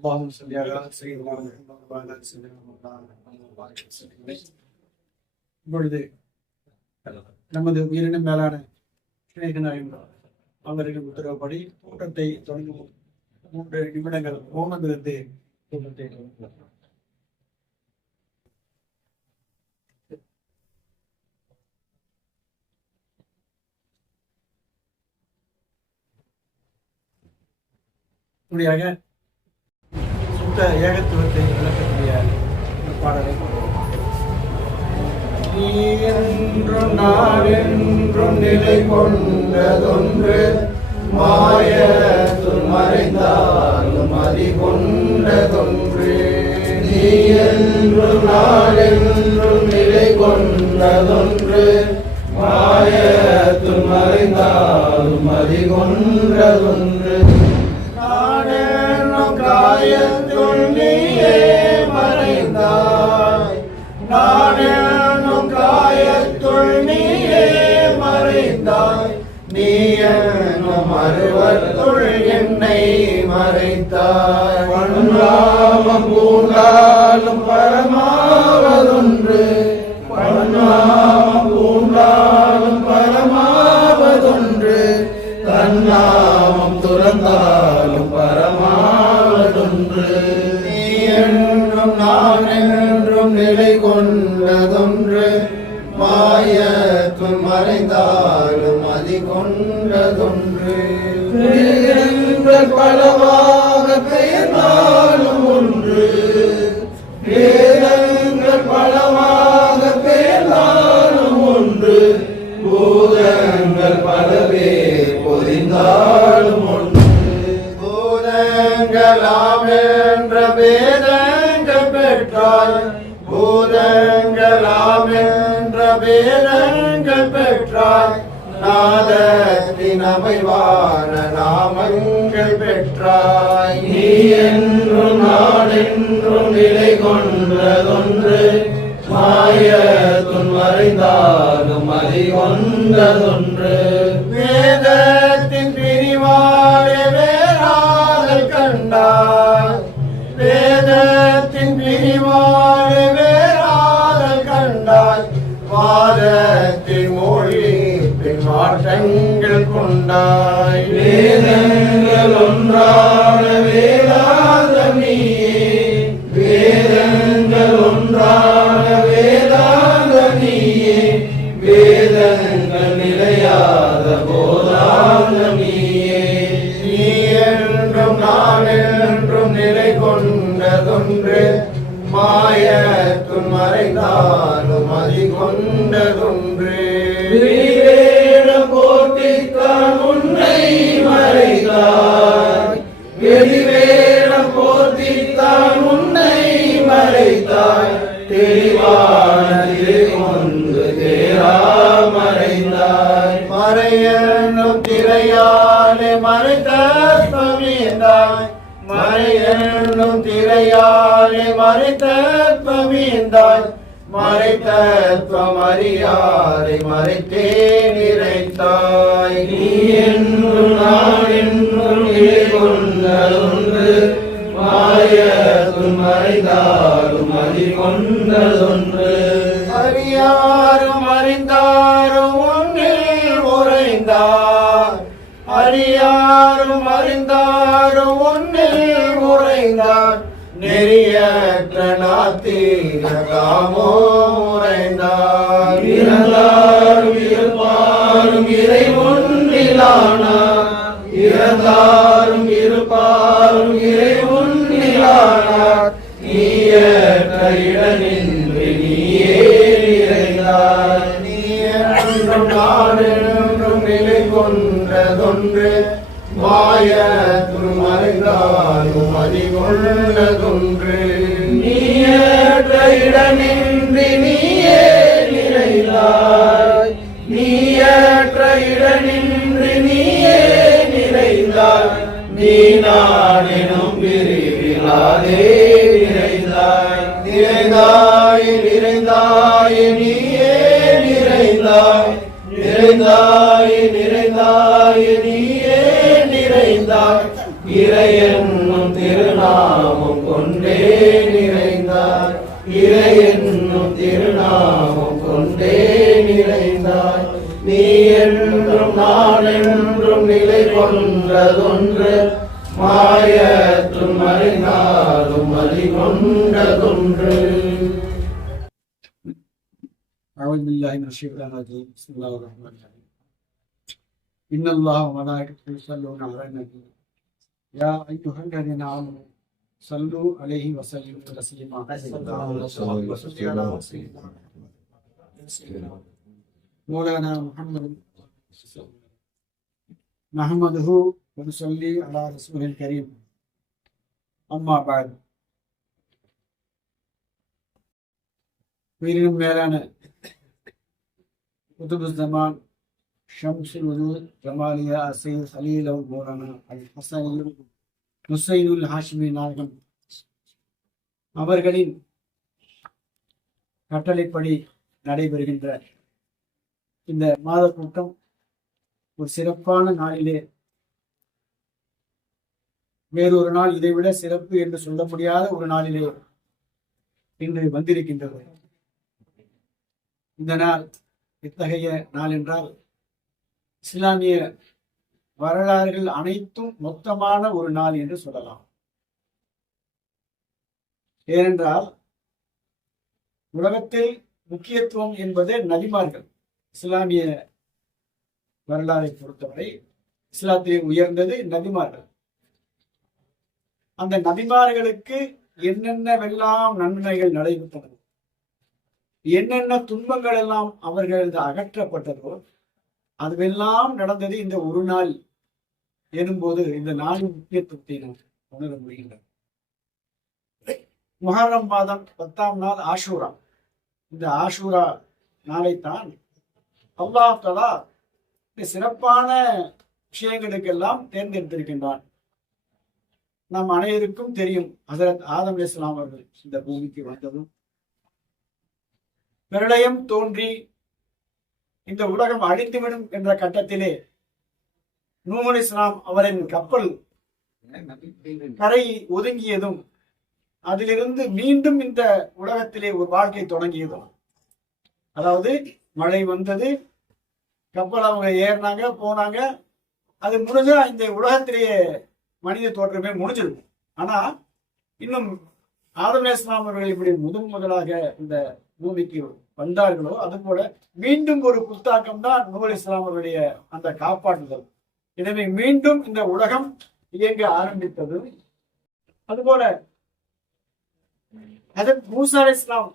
اللهم صل على سيدنا محمد وعلى ال سيدنا محمد. இப்பொழுது நமது உயிரினும் மேலான சிநேகனாயும் அவர்களின் உத்தரவுப்படி கூட்டத்தை தொடங்கும் 3 நிமிடங்கள் மௌனமிருந்து கூட்டத்தை முடியாக சுத்த ஏகத்துவத்தை விளக்கக்கூடிய பாடலை நீ என்றும் நான் என்றும் நிலை கொண்டதொன்று மாயத்துள் மறைந்தாலும் அதி கொண்டதொன்று நீ என்றும் நான் என்றும் நிலை கொண்டதொன்று மாயத்துள் மறைந்தாலும் அதி கொண்டதொன்று காயத்துள் நீயே மறைந்தாய் நானும் காயத்துள் நீயே மறைந்தாய் நீ என்னும் அருவத்துள் என்னை மறைத்தாய் பண்நாமம் பூண்டாலும் பரமாவதொன்று பண்நாமம் பூண்டாலும் பரமாவதொன்று தன்னாமம் துறந்தாலும் பரமாவதொன்று நீ என்றும் நான் என்றும் நிலை கொண்டதொன்று மாயத்துள் மறைந்தாலும் அதி கொண்டதொன்று பலவாக பெயர்ந்தாலும் ஒன்று வேதங்கள் பலவாக பெயர்ந்தாலும் ஒன்று பூதங்கள் பலவே பொதிந்தாலும் ஒன்று பூதங்களாம் என்ற வேதங்கள் பெற்றாய் பூதங்களாம் என்ற வேதங்கள் பெற்றாய் நாதத்தின் அமைவான நாமங்கள் பெற்றாய் நீ என்றும் நான் என்றும் நிலை கொண்டதொன்று மாயத்துள் மறைந்தாலும் அதி கொண்டதொன்று வேதத்தின் பிரிவாலே வேறாதல் கண்டாய் வேதத்தின் பிரிவாலே வேறாதல் கண்டாய் வாதத்தின் மொழி பின் மாற்றங்கள் கொண்டாய் வேதங்கள் ஒன்றான வேதாந்த நீயே வேதங்கள் ஒன்றான வேதாந்த நீயே வேதங்கள் நிலையாத போதாந்த நீயே நீ என்றும் நான் என்றும் நிலை கொண்டதொன்று மாயத்துள் மறைந்தாலும் அதி கொண்டதொன்று வெளிவேடம் போர்த்தித்தான் உன்னை மறைத்தாய் வெளிவேடம் போர்த்தித்தான் உன்னை மறைத்தாய் தெளிவான திரை கொண்டு தேரா மறைந்தாய் மறையனும் திரையாலே மறைத்தீந்தாய் மறையனும் திரையாலே மறைத்தீந்தாய் மறைத்தம் அறியாரை மறைத்தே நிறைத்தாய் நீ என்றும் நான் என்றும் நிலை கொண்டதொன்று மாயத்துள் மறைந்தாலும் அதி கொண்டதொன்று அறியாரும் அறிந்தாரும் ஒன்றில் உறைந்தார் அறியாரும் அறிந்தாரும் ஒன்றில் உறைந்தார் நெறியற்ற நாத்திக காமோ உறைந்தார் இறந்தாரும் இருப்பாரும் இறை ஒன்றிலானார் இறந்தாரும் இருப்பாரும் இறை ஒன்றிலானார் நீயற்ற இடனின்றி நீயே நிறைந்தாய் நீ என்றும் நான் என்றும் நிலை கொண்டதொன்று மாயத்துள் மறைந்தாலும் அதி கொண்டதொன்று நீயற்ற இடனின்றி நீயே நிறைந்தாய் நீயற்ற இடனின்றி நீயே நிறைந்தாய் நீ நாடெனும் பிரிவிலாதே நிறைந்தாய் நிறைந்தாய் நிறைந்தாய் நீயே நிறைந்தாய் நிறைந்தாய் நிறைந்தாய் நீயே நிறைந்தாய் இறையன் என்னும் திருநாமம் கொண்டே நிறைந்தாய். இறை என்னும் திருநாமம் கொண்டே நிறைந்தாய். நீ என்றும் நான் என்றும் நிலை கொண்டதொன்று, மாயற்றும் அறிந்தாலும் அறிகொண்டதொன்று. أعوذ بالله من الشيطان الرجيم بسم الله الرحمن الرحيم إن الله وملائكته يصلون على النبي يا أيها الذين آمنوا صلوا عليه وسلموا تسليما وصل على سيدنا مولانا محمد نحمده ونصلي على رسوله الكريم أما بعد உயிரினும் மேலான குதுபு ஜமான் ஷம்சுல் வஜூத் ஜமாலியா அசீர் ஹலீல் மௌலானா அல் ஹசன் ஹுசைனுல் ஹாஷிமி நாயகம் அவர்களின் கட்டளைப்படி நடைபெறுகின்ற இந்த மாத கூட்டம் ஒரு சிறப்பான நாளிலே வேறொரு நாள் இதைவிட சிறப்பு என்று சொல்ல முடியாத ஒரு நாளிலே இன்று வந்திருக்கின்றது. இந்த நாள் இத்தகைய நாள் என்றால் இஸ்லாமிய வரலாறுகள் அனைத்தும் மொத்தமான ஒரு நாள் என்று சொல்லலாம். ஏனென்றால் உலகத்தில் முக்கியத்துவம் என்பது நபிமார்கள். இஸ்லாமிய வரலாறை பொறுத்தவரை இஸ்லாத்தில் உயர்ந்தது நபிமார்கள். அந்த நபிமார்களுக்கு என்னென்னவெல்லாம் நன்மைகள் நடைபெற்றன, என்னென்ன துன்பங்கள் எல்லாம் அவர்களது அகற்றப்பட்டதோ அதுவெல்லாம் நடந்தது இந்த ஒரு நாள் எனும்போது இந்த நாளின் முக்கியத்துவத்தை நாம் உணர முடிகின்றது. முஹர்ரம் மாதம் 10ஆம் நாள் ஆஷூரா. இந்த ஆஷூரா நாளைத்தான் அல்லாஹ் தஆலா இந்த சிறப்பான விஷயங்களுக்கெல்லாம் தேர்ந்தெடுத்திருக்கின்றான். நாம் அனைவருக்கும் தெரியும், ஹஜரத் ஆதம் அலைஹிஸ்ஸலாம் அவர்கள் இந்த பூமிக்கு வந்ததும் பிரளயம் தோன்றி இந்த உலகம் அழிந்துவிடும் என்ற கட்டத்திலே நூஹ் அலைஹிஸ்ஸலாம் அவரின் கப்பல் கரை ஒதுங்கியதும் அதிலிருந்து மீண்டும் இந்த உலகத்திலே ஒரு வாழ்க்கை தொடங்கியதும், அதாவது மழை வந்தது, கப்பல் அவங்க ஏறினாங்க போனாங்க, அது முடிஞ்சா இந்த உலகத்திலேயே மனித தோற்றமே முடிஞ்சிருக்கும். ஆனா இன்னும் ஆதம் அலைஹிஸ்ஸலாம் அவர்கள் இப்படி முதலாக இந்த பூமிக்கு வந்தார்களோ அது போல மீண்டும் ஒரு புத்தாக்கம் தான் நூஹ் அலைஹிஸ்ஸலாம் அவருடைய அந்த காப்பாற்றுதல். எனவே மீண்டும் இந்த உலகம் இயங்க ஆரம்பித்தது. அதுபோல ஹஜரத் மூசா அலைஹிஸ்ஸலாம்,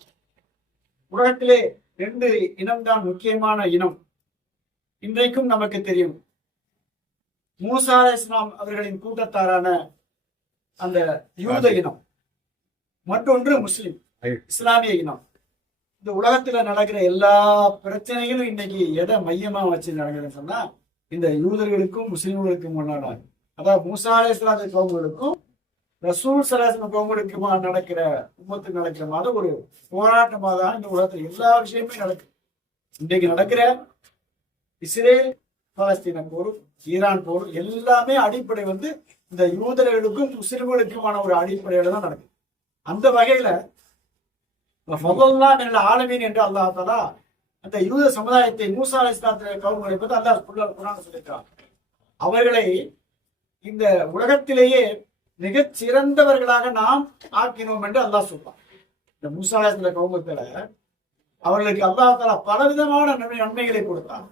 உலகத்திலே 2 இனம்தான் முக்கியமான இனம். இன்றைக்கும் நமக்கு தெரியும், மூசா அலைஹிஸ்ஸலாம் அவர்களின் கூட்டத்தாரான அந்த யூத இனம், மற்றொன்று முஸ்லிம் இஸ்லாமிய இனம். இந்த உலகத்துல நடக்கிற எல்லா பிரச்சனைகளும் இன்னைக்கு எதை மையமா வச்சு நடக்குதுன்னு சொன்னா இந்த யூதர்களுக்கும் முஸ்லிம்களுக்கும் முன்னாடி, அதாவது மூசா அலைஹிஸ்ஸலாம் கவுங்களுக்கும் ரசூல் ஸல்லல்லாஹு அலைஹி கவுங்களுக்குமா நடக்கிற உம்மத்துக்கு நடக்கிற மாதிரி ஒரு போராட்டமாக தான் இந்த உலகத்துல எல்லா விஷயமே நடக்குது. இன்றைக்கு நடக்கிற இஸ்ரேல் பாலஸ்தீன போர், ஈரான் போர் எல்லாமே அடிப்படை இந்த யூதர்களுக்கும் முஸ்லிம்களுக்குமான ஒரு அடிப்படையில தான் நடக்குது. அந்த வகையில ஆலமீன் என்று அல்லாஹ் தஆலா அந்த யூத சமுதாயத்தை மூசா அலைஹிஸ்ஸலாம் கவுங்களை பற்றி அல்லாஹ் குர்ஆன்ல சொல்லியிருக்கிறார். அவர்களை இந்த உலகத்திலேயே மிகச் சிறந்தவர்களாக நாம் ஆக்கினோம் என்று அல்லாஹ் சொல்றான். இந்த மூசா அலைஹிஸ்ஸலாம் கவுமத்துல அவர்களுக்கு அல்லாஹ் தஆலா பலவிதமான நன்மைகளை கொடுத்தார்.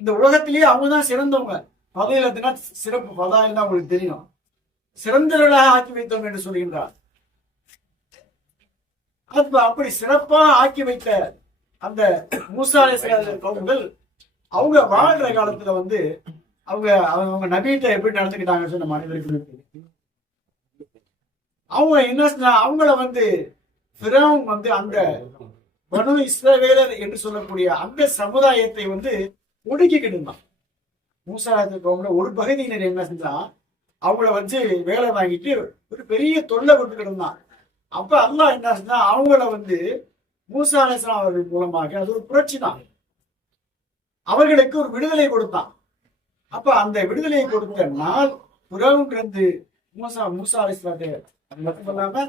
இந்த உலகத்திலேயே அவங்க தான் சிறந்தவங்க. பதையிலத்தினா சிறப்பு பதாயில்னா உங்களுக்கு தெரியும், சிறந்தவர்களாக ஆக்கி வைத்தோம் என்று சொல்கின்றார். அப்படி சிறப்பா ஆக்கி வைத்த அந்த மூசா அலைஹிஸ்ஸலாம் கவுங்கள் அவங்க வாழ்ற காலத்துல அவங்க நபிகிட்ட எப்படி நடந்துக்கிட்டாங்கன்னு சொன்ன மனிதர்களுக்கு அவங்க என்ன அவங்கள ஃபிரௌன் அந்த பனு இஸ்ரவேலர் என்று சொல்லக்கூடிய அந்த சமுதாயத்தை ஒடுக்கிக்கிட்டு இருந்தான். மூசா அலைஹிஸ்ஸலாம் ஒரு பகுதியினர் என்ன செஞ்சா அவங்கள வேலை வாங்கிட்டு ஒரு பெரிய தொல்லை கொண்டுக்கிட்டு இருந்தான். அப்ப அல்லாஹ் என்ன செஞ்சா அவங்கள மூசா அலைஹிஸ்ஸலாம் அவர்கள் மூலமாக, அது ஒரு புரட்சி தான், அவர்களுக்கு ஒரு விடுதலை கொடுத்தான். அப்ப அந்த விடுதலையை கொடுத்த நாள் புறவும் இருந்து மூசா அலைஹிஸ்ஸலாத்து அது மட்டும் இல்லாம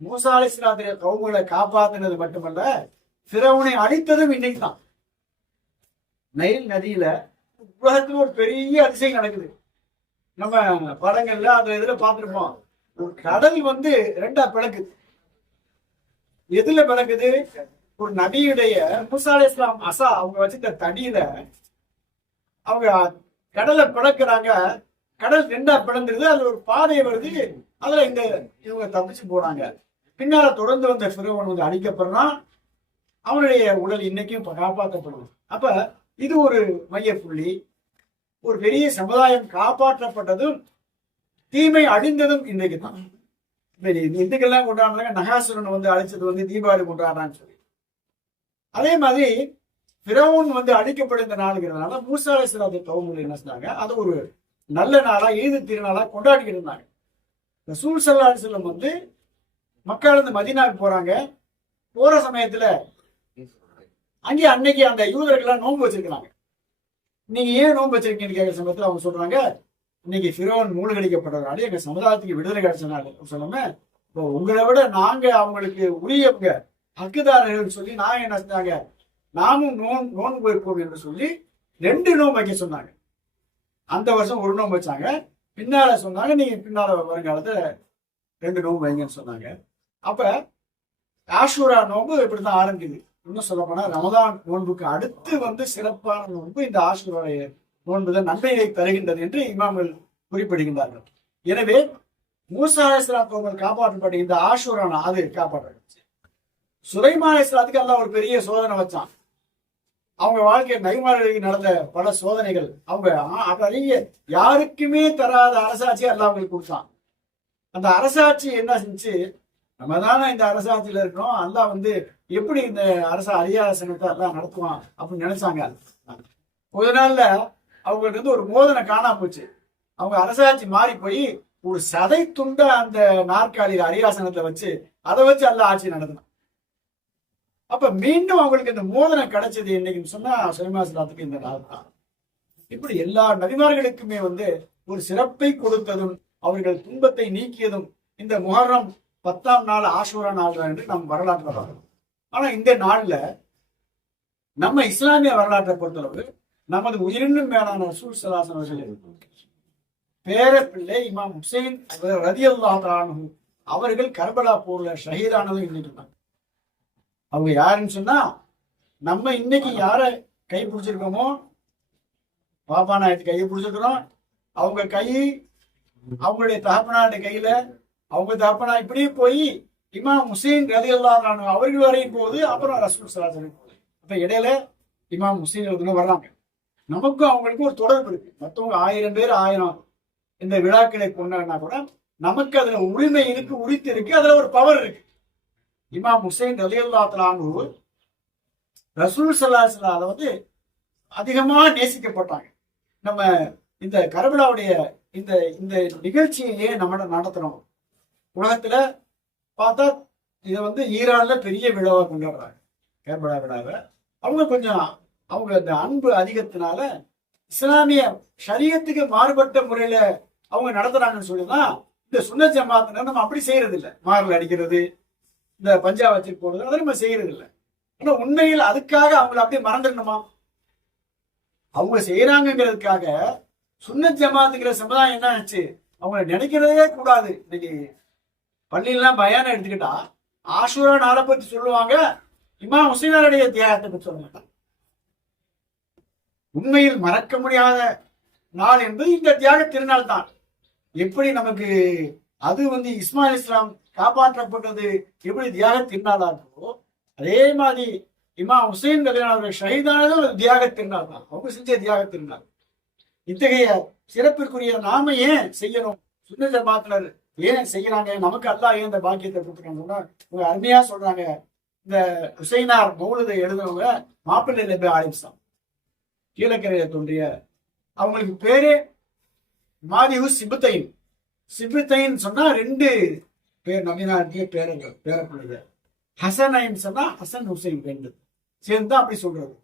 மூசா அலைஹிஸ்ஸலாத்துடைய கவுமுகளை காப்பாத்தினது மட்டுமல்ல, ஃபிரௌனை அழித்ததும் இன்னைக்கு தான். நைல் நதியில உலகத்துல ஒரு பெரிய அதிசயம் நடக்குது. நம்ம படங்கள்ல அந்த இதுல பார்த்திருப்போம். ஒரு கடல் வந்து ரெண்டா பிளக்குது. எதுல பிளக்குது? ஒரு நபியுடைய மூசா அலைஹிஸ்ஸலாம் அசா அவங்க வச்சிருந்த தடியில அவங்க கடலை பிளக்குறாங்க. கடல் ரெண்டா பிளந்துருது. அது ஒரு பாதை வருது. அதுல இவங்க தப்பிச்சு போறாங்க. பின்னால தொடர்ந்து வந்த ஃபிரௌன் வந்து அழிக்கப்படுறான். அவனுடைய உடல் இன்னைக்கும் காப்பாற்றப்படுது. அப்ப இது ஒரு மையப்புள்ளி. ஒரு பெரிய சமுதாயம் காப்பாற்றப்பட்டதும் தீமை அழிந்ததும் இன்றைக்கு தான். இந்துக்கெல்லாம் கொண்டாடுறாங்க. நகாசுரன் வந்து அழிச்சது வந்து தீபாவளி கொண்டாடுறான்னு சொல்லி. அதே மாதிரி ஃபிரௌன் வந்து அழிக்கப்படுகிற நாளுங்கிறதுனால மூசா அலைஹிஸ்ஸலாத்து கவுமுகள் என்ன செஞ்சாங்க, அது ஒரு நல்ல நாளா ஈது திருநாளா கொண்டாடிக்கிட்டு இருந்தாங்க. ரசூல் ஸல்லல்லாஹு அலைஹி வஸல்லம் வந்து மக்கள் வந்து மதீனாவுக்கு போறாங்க. போற சமயத்துல அங்கே அன்னைக்கு அந்த யூதர்கள்லாம் நோன்பு வச்சிருக்கிறாங்க. நீங்க ஏன் நோன்பு வச்சிருக்கீங்கன்னு கேட்கிற சமயத்துல அவங்க சொல்றாங்க, இன்னைக்கு ஃபிரௌன் மூழ்கடிக்கப்படுறதுனால எங்க சமுதாயத்துக்கு விடுதலை கிடைச்சனால சொல்லாம, இப்போ உங்களை விட நாங்க அவங்களுக்கு உரியவங்க ஹக்குதாரர்கள் சொல்லி நாங்க என்ன செஞ்சாங்க, நாமும் நோன்பு வைப்போம் என்று சொல்லி 2 நோன்பு வைக்க சொன்னாங்க. அந்த வருஷம் ஒரு நோன்பு வச்சாங்க. பின்னால சொன்னாங்க நீங்க பின்னால வருங்காலத்துல 2 நோன்பு வைங்கன்னு சொன்னாங்க. அப்ப ஆஷூரா நோன்பு இப்படித்தான் ஆரம்பிக்குது. இன்னும் சொல்ல போனா ரமதான் நோன்புக்கு அடுத்து வந்து சிறப்பான நோன்பு இந்த ஆஷூராவுடைய நோன்புதான் நன்மையை தருகின்றது என்று இமாம்கள் குறிப்பிடுகின்றார்கள். எனவே மூசா அலைஹிஸ்ஸலாம் கவுமுகள் காப்பாற்றப்பட்ட இந்த ஆஷூரா அது காப்பாற்றப்பட்டுச்சு. சுலைமான் அலைஹிஸ்ஸலாத்துக்கு அல்லாஹ் ஒரு பெரிய சோதனை வச்சான். அவங்க வாழ்க்கை நபிமார்களுக்கு நடந்த பல சோதனைகள், அவங்க நிறைய யாருக்குமே தராத அரசாட்சி அல்லாஹ் அவங்களுக்கு கொடுத்தான். அந்த அரசாட்சி என்ன செஞ்சு, நம்ம தானே இந்த அரசாட்சியில இருக்கிறோம், அல்லாஹ் வந்து எப்படி இந்த அரியாசனத்தை எல்லாம் நடத்துவான் அப்படின்னு நினைச்சாங்க. ஒரு நாள்ல அவங்களுக்கு வந்து ஒரு மோதனை காணாம போச்சு. அவங்க அரசாட்சி மாறி போய் ஒரு சதை துண்ட அந்த நாற்காலியில அரியாசனத்தை வச்சு அதை வச்சு அல்லாஹ் ஆட்சி நடத்தினான். அப்ப மீண்டும் அவங்களுக்கு இந்த மோதனை கிடைச்சது என்னைக்குன்னு சொன்னா சுலைமான் அலைஹிஸ்ஸலாத்துக்கு இந்த நாள் தான். இப்படி எல்லா நபிமார்களுக்குமே வந்து ஒரு சிறப்பை கொடுத்ததும் அவர்கள் துன்பத்தை நீக்கியதும் இந்த முஹர்ரம் 10ஆம் நாள் ஆஷூரா நாள் தான் என்று நம் வரலாற்று பார்க்கிறோம். ஆனா இந்த நாள்ல நம்ம இஸ்லாமிய வரலாற்றை பொறுத்தளவு நமது உயிரினும் மேலான ரசூல் ஸல்லல்லாஹு அலைஹி வஸல்லம் பேர பிள்ளை இமாம் ஹுசைன் ரலியல்லாஹு அன்ஹு அவர்கள் கர்பலா போர்ல ஷஹீதானதும் இன்னைக்கு தான். அவங்க யாருன்னு சொன்னா, நம்ம இன்னைக்கு யார கை பிடிச்சிருக்கோமோ, பாபா நாயத்து கையை பிடிச்சிருக்கிறோம். அவங்க கை அவங்களுடைய தகப்பனாருடைய கையில, அவங்க தகப்பனா இப்படி போய் இமாம் ஹுசைன் ரலியல்லாஹு அன்ஹு அவர்கள் வரையும் போகுது. அப்புறம் ரசூல் ஸல்லல்லாஹு அலைஹி வஸல்லம். அப்ப இடையில இமாம் ஹுசைன் வர்றாங்க. நமக்கும் அவங்களுக்கும் ஒரு தொடர்பு இருக்கு. மற்றவங்க 1000 பேர் 1000 இந்த விழாக்களை கொண்டாடினா கூட நமக்கு அதுல உரிமை இருக்கு, உரித்து இருக்கு, அதுல ஒரு பவர் இருக்கு. இமாம் ஹுசைன் ரலியல்லாஹு அன்ஹு ரசூல் ஸல்லல்லாஹு அலைஹி வஸல்லம் அதை வந்து அதிகமா நேசிக்கப்பட்டாங்க. நம்ம இந்த கர்பலாவுடைய இந்த இந்த நிகழ்ச்சியை ஏன் நம்ம நடத்துறோம்? உலகத்துல பார்த்தா இதை வந்து ஈரான்ல பெரிய விழாவை கொண்டாடுறாங்க, கர்பலா விழாவை. அவங்க கொஞ்சம் அவங்க இந்த அன்பு அதிகத்தினால இஸ்லாமிய ஷரியத்துக்கு மாறுபட்ட முறையில அவங்க நடத்துறாங்கன்னு சொல்லிதான் இந்த சுன்னத் ஜமாத் நம்ம அப்படி செய்யறது இல்லை. மாறல் அடிக்கிறது, இந்த பஞ்சா வச்சு போடுறது, அதை நம்ம செய்யறது இல்லை. ஆனா உண்மையில் அதுக்காக அவங்களை அப்படியே மறந்துடணுமா? அவங்க செய்யறாங்கிறதுக்காக சுன்னத் ஜமாத்துங்கிற சமுதாயம் என்ன ஆச்சு, அவங்களை நினைக்கிறதே கூடாது. இன்னைக்கு பள்ளியெல்லாம் பயானம் எடுத்துக்கிட்டா ஆஷூரா நாளை பத்தி சொல்லுவாங்க, இமாம் ஹுசைனுடைய தியாகத்தை பற்றி சொல்ல மாட்டாங்க. உண்மையில் மறக்க முடியாத நாள் என்பது இந்த தியாக திருநாள் தான். எப்படி நமக்கு அது வந்து இஸ்மாயில் இஸ்லாம் காப்பாற்றப்பட்டது எப்படி தியாக திருநாளா இருக்கோ, அதே மாதிரி இமாம் ஹுசைன் ரலியல்லாஹு ஷஹீதானதும் ஒரு தியாக திருநாள் தான். அவங்க செஞ்ச தியாக திருநாள். இத்தகைய சிறப்பிற்குரிய நாம ஏன் செய்யணும்? சுன்னத் ஜமாத்தினர் ஏன் செய்யறாங்க? நமக்கு அல்லாஹ் ஏன் இந்த பாக்கியத்தை கொடுத்துருக்காங்கன்னா, அருமையா சொல்றாங்க. இந்த ஹுசைனார் மௌலிதை எழுதுறவங்க மாப்பிள்ளை நபி ஆலிம்சாம் கீழக்கரையை தோன்றிய, அவங்களுக்கு பேரு மாதிஹு சிபுத்தைன். சிபுத்தைன் சொன்னா 2 பேர் நபினாருடைய பேரங்கள், பேரப்பிள்ளைகள். ஹசனைன் சொன்னா ஹசன் ஹுசைன் 2 சேர்ந்து அப்படி சொல்றது.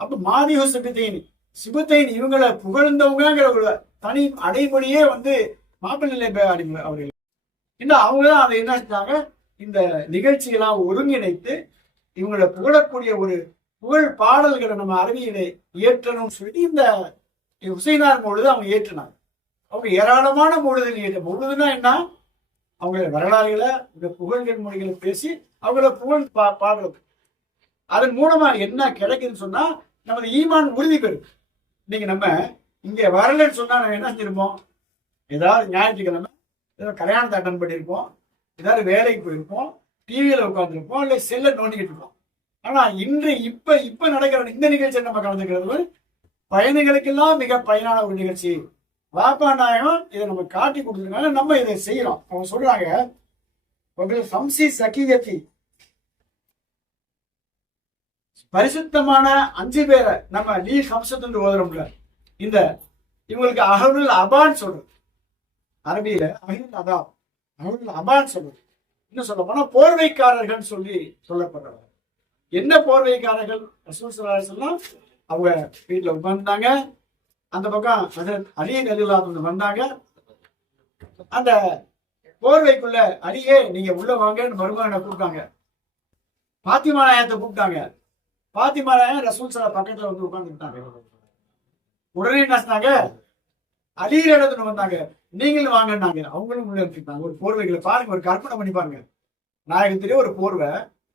அப்ப மாதிஹு சிபுத்தைன், சிபுத்தைன் இவங்களை புகழ்ந்தவங்கிற ஒரு தனி அடைமொழியே வந்து மாப்பிள்ளை அவர்கள் இன்னும் அவங்கதான் அதை என்ன செஞ்சாங்க, இந்த நிகழ்ச்சியெல்லாம் ஒருங்கிணைத்து இவங்களை புகழக்கூடிய ஒரு புகழ் பாடல்களை நம்ம அரபியிலே இயற்றணும் சொல்லி இந்த ஹுசைனார் மௌலிதை அவங்க ஏற்றினாங்க. அவங்க ஏராளமான மௌலிதை ஏற்ற மௌலிதுன்னா என்ன, அவங்கள வரலாறுகளை இந்த புகழ்கள் மொழிகளை பேசி அவங்கள புகழ் பாடுறது. அதன் மூலமா என்ன கிடைக்குதுன்னு சொன்னா நமது ஈமான் உறுதி பெறும். இன்னைக்கு நம்ம இங்க வரலன்னு சொன்னா நம்ம என்ன செஞ்சிருப்போம், ஏதாவது ஞாயிற்றுக்கிழமை ஏதாவது கல்யாணத்தை அட்டன் பண்ணியிருப்போம், ஏதாவது வேலைக்கு போயிருப்போம், டிவியில உட்காந்துருப்போம், இல்லை செல்ல நோண்டிக்கிட்டு இருப்போம். ஆனா இன்று இப்ப நடக்கிற இந்த நிகழ்ச்சியை நம்ம கலந்துக்கிறது பயணிகளுக்கெல்லாம் மிக பயனான ஒரு நிகழ்ச்சி. வாப்பா நாயகம் இதை நம்ம காட்டி கொடுத்துருக்காங்க, நம்ம இதை செய்யறோம். அவங்க சொல்றாங்க சம்சி சக்கியத்தி, பரிசுத்தமான 5 பேரை நம்ம லீ ஹம்சத்து ஓதுறோம்ல, இந்த இவங்களுக்கு அஹ்லுல் அபான் சொல்றது, அரபியில அஹ்லுல் அபான் சொல்றது. இன்னும் சொல்ல போனா போர்வைக்காரர்கள் சொல்லி சொல்லப்படுறாங்க. என்ன போர்வைக்காரர்கள், ரசூல் ஸல்லல்லாஹு அலைஹி வஸல்லம் அவங்க வீட்டுல உட்கார்ந்தாங்க, அந்த பக்கம் ஹஜ்ரத் அலி ரலியல்லாஹு அன்ஹு வந்தாங்க. அந்த போர்வைக்குள்ள அலியே நீங்க உள்ள வாங்கன்னு மருமகனை கூப்பிட்டாங்க. பாத்திமா நாயகத்தை கூப்பிட்டாங்க. பாத்திமா நாயகம் ரசூல் ஸல்லல்லாஹு பக்கத்துல வந்து உட்கார்ந்துட்டாங்க. உடனே என்ன சொன்னாங்க, அலி இடத்துல வந்தாங்க, நீங்களும் வாங்கினாங்க. அவங்களும் உள்ள எடுத்துக்கிட்டாங்க. ஒரு போர்வைகளை பாருங்க, ஒரு கற்பனை பண்ணி பாருங்க. நாயகத்திலேயே ஒரு போர்வை,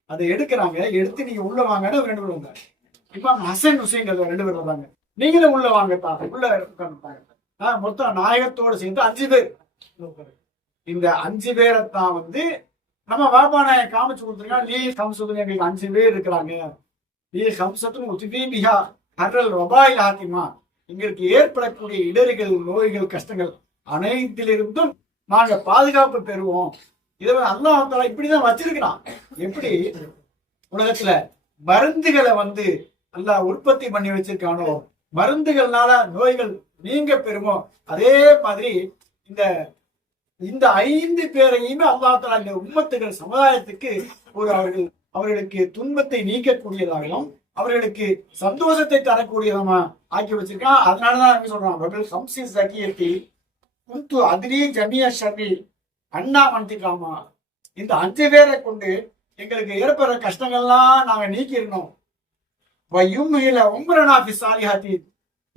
அதை எடுக்கிறாங்க, எடுத்து நீங்க உள்ள வாங்கன்னு 2 பேர் வந்தாங்க. இப்ப ஹசன் ஹுசைன் 2 பேர் வந்தாங்க, நீங்களும் உள்ள வாங்கத்தா உள்ள உட்கார்ந்துட்டாங்க. மொத்தம் நாயகத்தோடு சேர்ந்து 5 பேர். இந்த 5 பேரைத்தான் வந்து நம்ம வாப்பா நாயகம் காமிச்சு கொடுத்துருக்காங்க. லீ ஹம்சத்துன்னு எங்களுக்கு 5 பேர் இருக்கிறாங்க. லீ ஹம்சத்துன்னு உத்பீபிஹா ஹர்ரல் வபாயில் ஆத்திமா, எங்களுக்கு ஏற்படக்கூடிய இடர்கள், நோய்கள், கஷ்டங்கள் அனைத்திலிருந்தும் நாங்க பாதுகாப்பு பெறுவோம். இதை அல்லாஹ் தஆலா இப்படிதான் வச்சிருக்கிறான். எப்படி உலகத்துல மருந்துகளை வந்து அல்லாஹ் உற்பத்தி பண்ணி வச்சிருக்கானோ, மருந்துகள்னால நோய்கள் நீங்க பெறுமோ, அதே மாதிரி இந்த 5 பேரையுமே அல்லாஹ் தஆலா இந்த உம்மத்துகள் சமுதாயத்துக்கு அவர்களுக்கு துன்பத்தை நீக்கக்கூடியதாகவும் அவர்களுக்கு சந்தோஷத்தை தரக்கூடியதமா ஆக்கி வச்சிருக்கான். அதனாலதான் சொல்றான் சம்சி சக்கியத்தி குந்து அதிரி ஜமியா ஷர்ரி அண்ணா மன்திக்காமா, இந்த 5 பேரை கொண்டு எங்களுக்கு ஏற்படுற கஷ்டங்கள்லாம் நாங்க நீக்கிடணும்.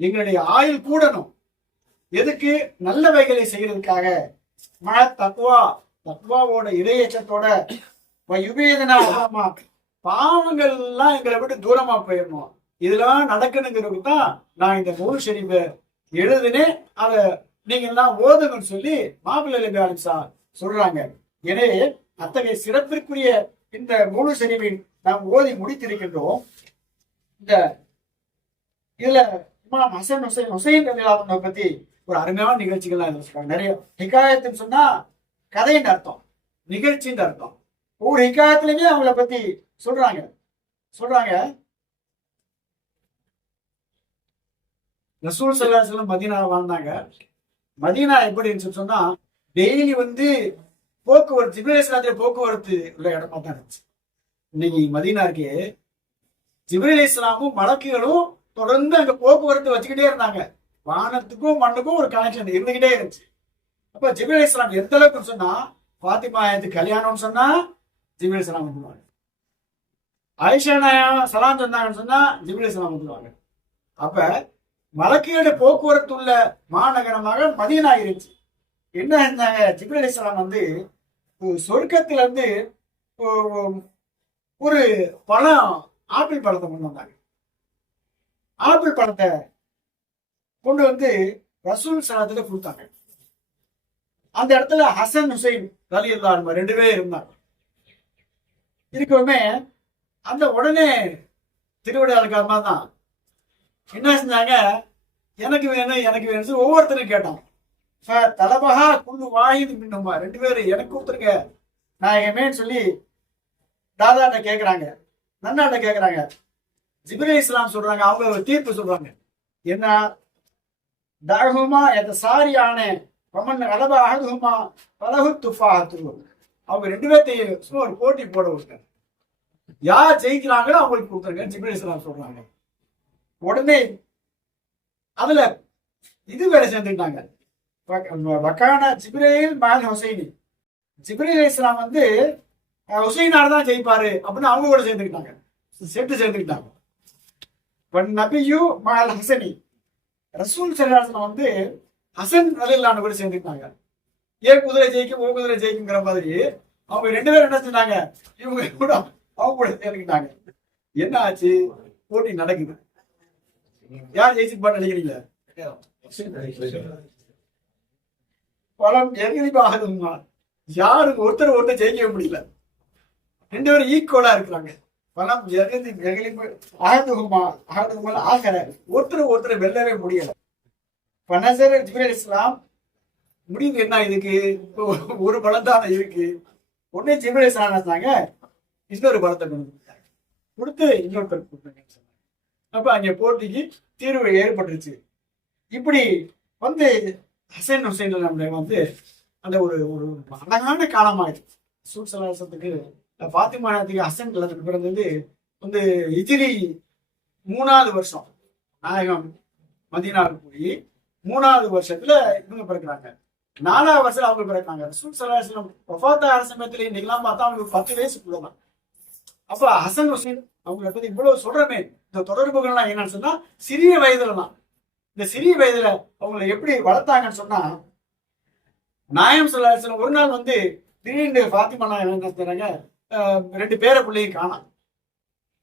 எங்களுடைய ஆயுள் கூடணும். எதுக்கு? நல்லவைகளை செய்யறதுக்காக. மழ தக்குவாவோட இறையச்சத்தோட பாவங்கள் எல்லாம் எங்களை விட்டு தூரமா போயிடணும். இதெல்லாம் நடக்கணுங்கிறது தான் நான் இந்த நூல் ஷெரீஃபை எழுதுனேன். அதை நீங்க எல்லாம் ஓதுங்கன்னு சொல்லி மாப்பிள்ளை அலிசா சொல்றாங்க. எனவே அத்தகைய சிறப்பிற்குரிய இந்த முழு ஷெரீஃபில் நாம் ஓதி முடித்திருக்கின்றோம். இதுல இமாம் ஹசன் ஹுசைன் ரலியல்லாஹு பத்தி ஒரு அருமையான நிகழ்ச்சிகள்லாம் இருக்காங்க. நிறைய ஹிகாயத்துன்னு சொன்னா கதையின் அர்த்தம், நிகழ்ச்சின்னு அர்த்தம். ஒவ்வொரு ஹிகாயத்திலுமே அவங்கள பத்தி சொல்றாங்க. ரசூல் ஸல்லல்லாஹு அலைஹி வஸல்லம் மதீனால வாழ்ந்தாங்க. மதீனா எப்படி இருந்துச்சுன்னு சொன்னா டெய்லி வந்து போக்குவரத்து, ஜிப்ரீல் அலைஹிஸ்ஸலாம் போக்குவரத்து உள்ள இடமா தான் இருந்துச்சு. இன்னைக்கு மதீனா இருக்கே, ஜிப்ரீல் அலைஹிஸ்ஸலாமும் மலக்குகளும் தொடர்ந்து அங்க போக்குவரத்து வச்சுக்கிட்டே இருந்தாங்க. வானத்துக்கும் மண்ணுக்கும் ஒரு கனெக்ஷன் இருந்துகிட்டே இருந்துச்சு. அப்ப ஜிப்ரீல் அலைஹிஸ்ஸலாம் எந்த அளவுக்கு சொன்னா, பாத்திமா நாயகத்துக்கு கல்யாணம்னு சொன்னா ஜிப்ரீல் அலைஹிஸ்ஸலாம் வந்துருவாங்க. ஆயிஷா நாயகம் சலாம் சொன்னாங்கன்னு சொன்னா ஜிப்ரீல் அலைஹிஸ்ஸலாம் வந்துருவாங்க. அப்ப மலக்குகளுடைய போக்குவரத்து உள்ள மாநகரமாக மதீனா இருந்துச்சு. என்ன இருந்தாங்க, ஜிப்ரீல் அலைஹிஸ்ஸலாம் வந்து சொர்க்கத்துல இருந்து ஒரு பழம், ஆப்பிள் பழத்தை கொண்டு வந்தாங்க. ஆப்பிள் பழத்தை கொண்டு வந்து ரசூல் ஸல்லல்லாஹு கொடுத்தாங்க. அந்த இடத்துல ஹசன் ஹுசைன் ரலியல்லாஹு அன்ஹு 2 பேர் இருந்தாங்க. இருக்கவுமே அந்த உடனே திருவிடையாளுக்காரமா தான் என்ன செஞ்சாங்க, எனக்கு வேணும் ஒவ்வொருத்தரும் கேட்டோம். தலபகா குள்ளு வாஹிது மின்னுமா, 2 பேரும் எனக்கு கொடுத்துருங்க நாயகமேன்னு சொல்லி தாதாட்ட கேட்கிறாங்க, நன்னாட்ட கேட்கிறாங்க. ஜிப்ரீல் அலைஹிஸ்ஸலாம் சொல்றாங்க, அவங்க ஒரு தீர்ப்பு சொல்றாங்க. என்ன, தாகுமா எத சாரியான பமன் அலப அஹதுமா பலஹு துஃபாஹத்து, அவங்க 2 பேர்த்தையும் சும்மா ஒரு போட்டி போட விட்டாங்க. யார் ஜெயிக்கிறாங்களோ அவங்களுக்கு கொடுத்துருங்க ஜிப்ரீல் அலைஹிஸ்ஸலாம் சொல்றாங்க. உடனே அதுல இது வேலை செஞ்சுட்டாங்க. வக்கான ஜிப்ரீல் மகன் ஹுசைனி. ஜிப்ரீல் அலைஹிஸ்ஸலாம் வந்து ஹுசைனார் தான் ஜெயிப்பாரு அப்படின்னு அவங்க கூட சேர்ந்துக்கிட்டாங்க. நபியு மகன் ஹசனி, ரசூல் ஸல்லல்லாஹு அலைஹி வஸல்லம் வந்து ஹசன் ரலியல்லாஹு கூட சேர்ந்துக்கிட்டாங்க. ஏன் குதிரை ஜெயிக்கும் ஓ குதிரை ஜெயிக்குங்கிற மாதிரி அவங்க 2 பேரும் என்ன செஞ்சாங்க, இவங்க கூட அவங்க கூட சேர்ந்துக்கிட்டாங்க. என்ன ஆச்சு, போட்டி நடக்குது. யார் ஜெயிச்சுப்பான்னு நினைக்கிறீங்க? பலம் எதிரிபாக யாரும் ஒருத்தர் ஜெயிக்கவே முடியல. 2 பேரும் ஈக்குவலா இருக்கிறாங்க. பலம் ஆகிற ஒருத்தர் வெல்லவே முடியல. பனசர் ஜிப்ரீல் அலைஹிஸ்ஸலாம் முடிவு என்ன, இதுக்கு ஒரு பலம் தான் இருக்கு. உடனே ஜிப்ரீல் அலைஹிஸ்ஸலாம் சொன்னாங்க, இன்னொரு பலத்தை கொடுத்து இன்னொருத்தர் கொடுத்தாங்க. அப்ப அங்க போட்டிக்கு தீர்வு ஏற்பட்டுருச்சு. இப்படி வந்து ஹசன் ஹுசைன் நம்மள வந்து அந்த ஒரு ஒரு அழகான காலமாயிடுச்சு. ரசூல் ஸல்லல்லாஹு அலைஹி வஸல்லத்துக்கு ஃபாத்திமா நாயகத்துக்கு ஹசன் பிறந்தது வந்து ஹிஜ்ரி 3வது வருஷம். நாயகம் மதீனாவுக்கு போய் 3வது வருஷத்துல இவங்க பிறக்கிறாங்க. 4வது வருஷத்துல அவங்க பிறக்கிறாங்க. ரசூல் ஸல்லல்லாஹு அலைஹி வஸல்லம் வஃபாத் ஆகிற சமயத்துல இன்னைக்கெல்லாம் பார்த்தா அவங்களுக்கு 10 வயசுக்குள்ள தான். அப்ப ஹசன் ஹுசைன் அவங்களை பத்தி இவ்வளவு சொல்றமே, இந்த தொடர்புகள்லாம் என்னன்னு சொன்னா சிறிய வயதுல தான். இந்த சிறிய வயதுல அவங்களை எப்படி வளர்த்தாங்கன்னு சொன்னா, நாயகம் ஸல்லல்லாஹு அலைஹி வஸல்லம் ஒரு நாள் வந்து திடீர்னு ஃபாத்திமா நாயகம் என்ன செய்றாங்க, 2 பேர பிள்ளையை காணாம்.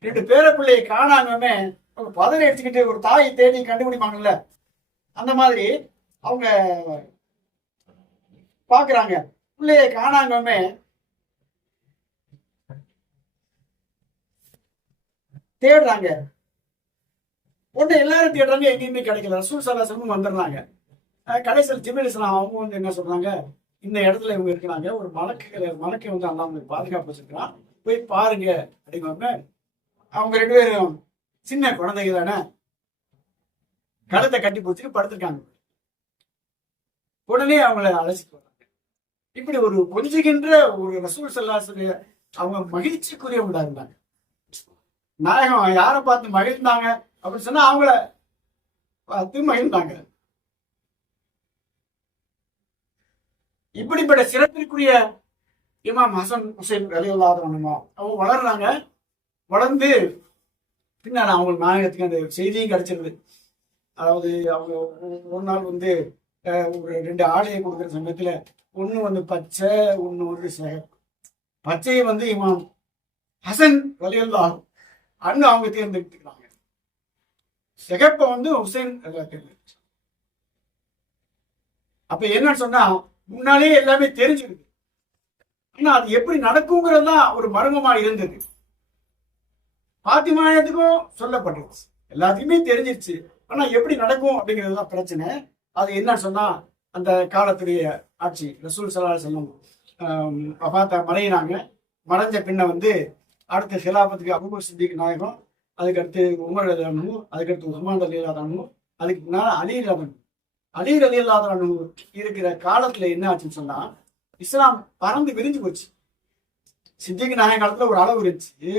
2 பேர பிள்ளையை காணாமே பதறி அடிச்சுக்கிட்டு ஒரு தாயை தேடி கண்டுபிடிப்பாங்கல்ல, அந்த மாதிரி அவங்க பாக்குறாங்க. பிள்ளையை காணாமே தேடுறாங்க. உடனே எல்லாரும் தேடுறாங்க, எங்கேயுமே கிடைக்கல. ரசூல் ஸல்லல்லாஹு அலைஹி வஸல்லம் வந்துடுறாங்க. கடைசியில் ஜிப்ரீல் அலைஹிஸ்ஸலாம் அவங்க வந்து என்ன சொல்றாங்க, இந்த இடத்துல இவங்க இருக்கிறாங்க, ஒரு மலக்கை வந்து அல்லாஹ் உங்களுக்கு பாதுகாப்பு வச்சிருக்கிறான், போய் பாருங்க அப்படிங்க. அவங்க 2 பேரும் சின்ன குழந்தைங்க தானே, கழுத்தை கட்டி போச்சுட்டு படுத்திருக்காங்க. உடனே அவங்கள அழைச்சிட்டு வர்றாங்க. இப்படி ஒரு கொஞ்சுகின்ற ஒரு ரசூல் ஸல்லல்லாஹு அலைஹி வஸல்லம் அவங்க மகிழ்ச்சிக்குரியவங்களா இருந்தாங்க. நாயகம் யாரை பார்த்து மகிழ்ந்தாங்க அப்படின்னு சொன்னா அவங்கள பார்த்து மகிழ்ந்தாங்க. இப்படிப்பட்ட சிறப்பிற்குரிய இமாம் ஹசன் ஹுசைன் ரலியல்லாஹு அன்ஹுமா அவங்க வளர்றாங்க. வளர்ந்து பின்னால அவங்க நாயகத்துக்கு அந்த செய்தியும் கிடைச்சிருது. அதாவது அவங்க ஒரு நாள் வந்து ஒரு 2 ஆடையை கொடுக்குற சமயத்துல ஒண்ணு வந்து பச்சை, ஒண்ணு வந்து சிகப்பு. பச்சையை வந்து இமாம் ஹசன் ரலியல்லாஹு அண்ணு அவங்க தேர்ந்தெடுத்துக்கிறாங்க. சிகப்ப வந்து ஹுசைன் தேர்ந்தெடுத்து. அப்ப என்னன்னு சொன்னா முன்னாலேயே எல்லாமே தெரிஞ்சிருக்கு. ஆனா அது எப்படி நடக்குங்கிறது தான் ஒரு மர்மமா இருந்தது. பாத்திமாயத்துக்கும் சொல்லப்பட்டுருச்சு, எல்லாத்தையுமே தெரிஞ்சிருச்சு. ஆனா எப்படி நடக்கும் அப்படிங்கிறது தான் பிரச்சனை. அது என்னன்னு சொன்னா அந்த காலத்துடைய ஆட்சி ரசூல் ஸல்லல்லாஹு அலைஹி வஸல்லம் மறையினாங்க. மறைஞ்ச பின்ன வந்து அடுத்த ஹிலாபத்துக்கு அபூபக்கர் சித்திக் நாயகம், அதுக்கடுத்து உமர் ரலியல்லாஹு அன்ஹு, அதுக்கடுத்து உஸ்மான் ரலியல்லாஹு அன்ஹு, அதுக்கு பின்னால அலி ரலியல்லாஹு அன்ஹு இருக்கிற காலத்துல என்ன ஆச்சுன்னு சொன்னா இஸ்லாம் பறந்து விரிஞ்சு போச்சு. சித்திக் நாயகம் காலத்துல ஒரு அளவு இருந்துச்சு.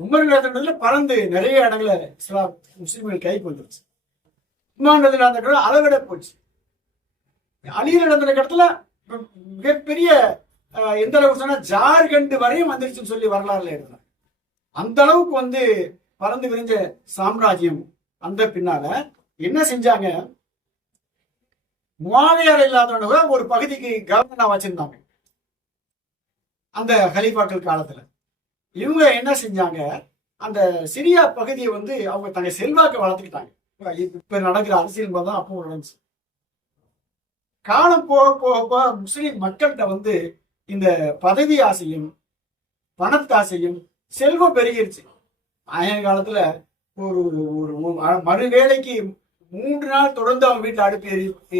உமர் ரலியல்லாஹு பறந்து நிறைய இடங்கள இஸ்லாம் முஸ்லிம்கள் கைக்கு வந்துருச்சு. உஸ்மான் ரலியல்லாஹு அன்ஹு அளவிட போச்சு. அலி ரலியல்லாஹு இடத்துல மிகப்பெரிய எந்த அளவுக்கு சொன்னா ஜார்க்கண்ட் வரையும் வந்துருச்சுன்னு சொல்லி வரலாறுல எழுதுறாங்க. அந்த அளவுக்கு வந்து பறந்து விரிஞ்ச சாம்ராஜ்யம். அந்த பின்னால என்ன செஞ்சாங்க, முஆவியா இல்லாதவங்க ஒரு பகுதிக்கு கவர்னரா வச்சிருந்தாங்க அந்த கலீஃபாக்கள் காலத்துல. இவங்க என்ன செஞ்சாங்க, அந்த சிரியா பகுதியை வந்து அவங்க தங்க செல்வாக்க வளர்த்துக்கிட்டாங்க. இப்ப நடக்கிற அரசியல் தான் அப்போ நடந்துச்சு. காலம் போக போக போக முஸ்லிம் மக்கள்கிட்ட வந்து இந்த பதவி ஆசையும் பணத்தாசையும் செல்வம் பெருகிருச்சு. ஆய காலத்துல ஒரு மறு வேலைக்கு 3 நாள் தொடர்ந்து அவங்க வீட்டுல அடுப்பு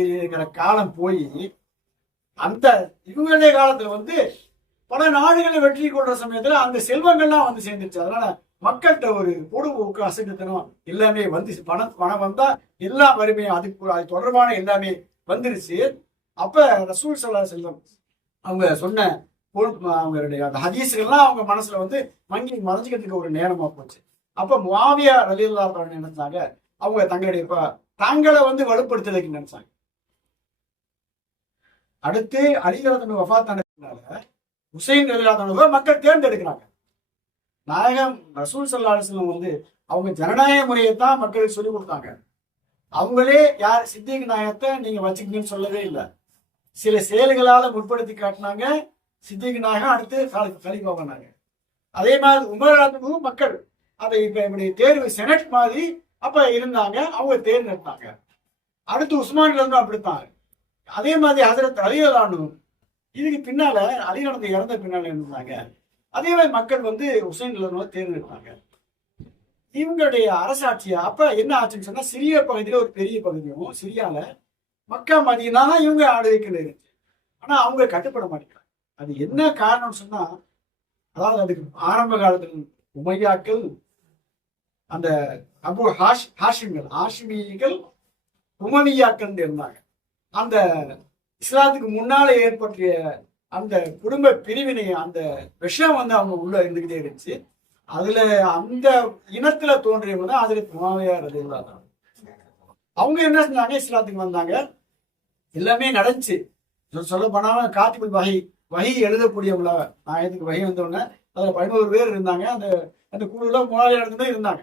இருக்கிற காலம் போய் அந்த இவங்களுடைய காலத்துல வந்து பல நாடுகளை வெற்றி கொள்ற சமயத்துல அந்த செல்வங்கள்லாம் வந்து சேர்ந்துருச்சு. அதனால மக்கள்கிட்ட ஒரு பொடுபோக்கு அசைத்தனம் எல்லாமே வந்து பணம் வந்தா எல்லா வறுமையும் அது தொடர்பான எல்லாமே வந்துருச்சு. அப்ப ரசூல் ஸல்லல்லாஹு அலைஹி வஸல்லம் அவங்க சொன்ன அவங்களுடைய அந்த ஹதீஸ்கள்லாம் அவங்க மனசுல வந்து மறைஞ்சிக்கிறதுக்கு ஒரு நேரமா போச்சு. அப்ப முஆவியா ரலியல்லாஹு அன்ஹு நினைச்சாங்க, அவங்க தங்களை வந்து வலுப்படுத்துறதுக்கு நினைச்சாங்க. அடுத்து அலி ரலியல்லாஹு வஃபாத்தானதுனால ஹுசைன் ரலியல்லாஹு மக்கள் தேர்ந்தெடுக்கிறாங்க. நாயகம் ரசூல் ஸல்லல்லாஹு அலைஹி வஸல்லம் வந்து அவங்க ஜனநாயக முறையை தான் மக்களுக்கு சொல்லிக் கொடுத்தாங்க. அவங்களே யார் சித்திக் நாயகத்தை நீங்க வச்சுக்கணும்னு சொல்லவே இல்லை. சில செயல்களால முற்படுத்தி காட்டினாங்க. சித்திக் நாயகம் அடுத்து கலிஃபா பண்ணாங்க. அதே மாதிரி உமர் ரலியல்லாஹு மக்கள் அதை இப்ப இப்படி தேர்வு செனட் மாதிரி அப்ப இருந்தாங்க, அவங்க தேர்ந்தெடுத்தாங்க. அடுத்து உஸ்மான் ரலியல்லாஹு அப்படித்தான். அதே மாதிரி ஹஜரத் அலி ரலியல்லாஹு இதுக்கு பின்னால அலி ரலியல்லாஹு இறந்த பின்னால இருந்தாங்க. அதே மாதிரி மக்கள் வந்து ஹுசைன் ரலியல்லாஹு தேர்ந்தெடுத்தாங்க. இவங்களுடைய அரசாட்சியா அப்ப என்ன ஆச்சுன்னு சொன்னா, சிறிய பகுதியில ஒரு பெரிய பகுதியும் சிரியால மக்கா மதீனா இவங்க ஆளுகைகள் இருந்துச்சு. ஆனா அவங்க கட்டுப்பட மாட்டேங்கிறாங்க. அது என்ன காரணம்னு சொன்னா, அதாவது அதுக்கு ஆரம்ப காலத்தில் உமையாக்கள், அந்த அபு ஹாஷிமிகள் உமவியாக்கள் இருந்தாங்க. அந்த இஸ்லாத்துக்கு முன்னால ஏற்பட்டிய அந்த குடும்ப பிரிவினை, அந்த விஷயம் வந்து அவங்க உள்ள இருந்துகிட்டே இருந்துச்சு. அதுல அந்த இனத்துல தோன்றியவங்க தான் ஹஜ்ரத் முஆவியா ரலியல்லாஹு அன்ஹு. அவங்க என்ன செஞ்சாங்க, இஸ்லாத்துக்கு வந்தாங்க. எல்லாமே நடந்துச்சு. சொல்ல போனா காத்திபுல் வஹி எழுதக்கூடியவங்கள நாயகத்துக்கு வஹி வந்தோடனே அதுல 11 பேர் இருந்தாங்க. அந்த அந்த குழுல முஆவியா ரலியல்லாஹு இருந்தாங்க.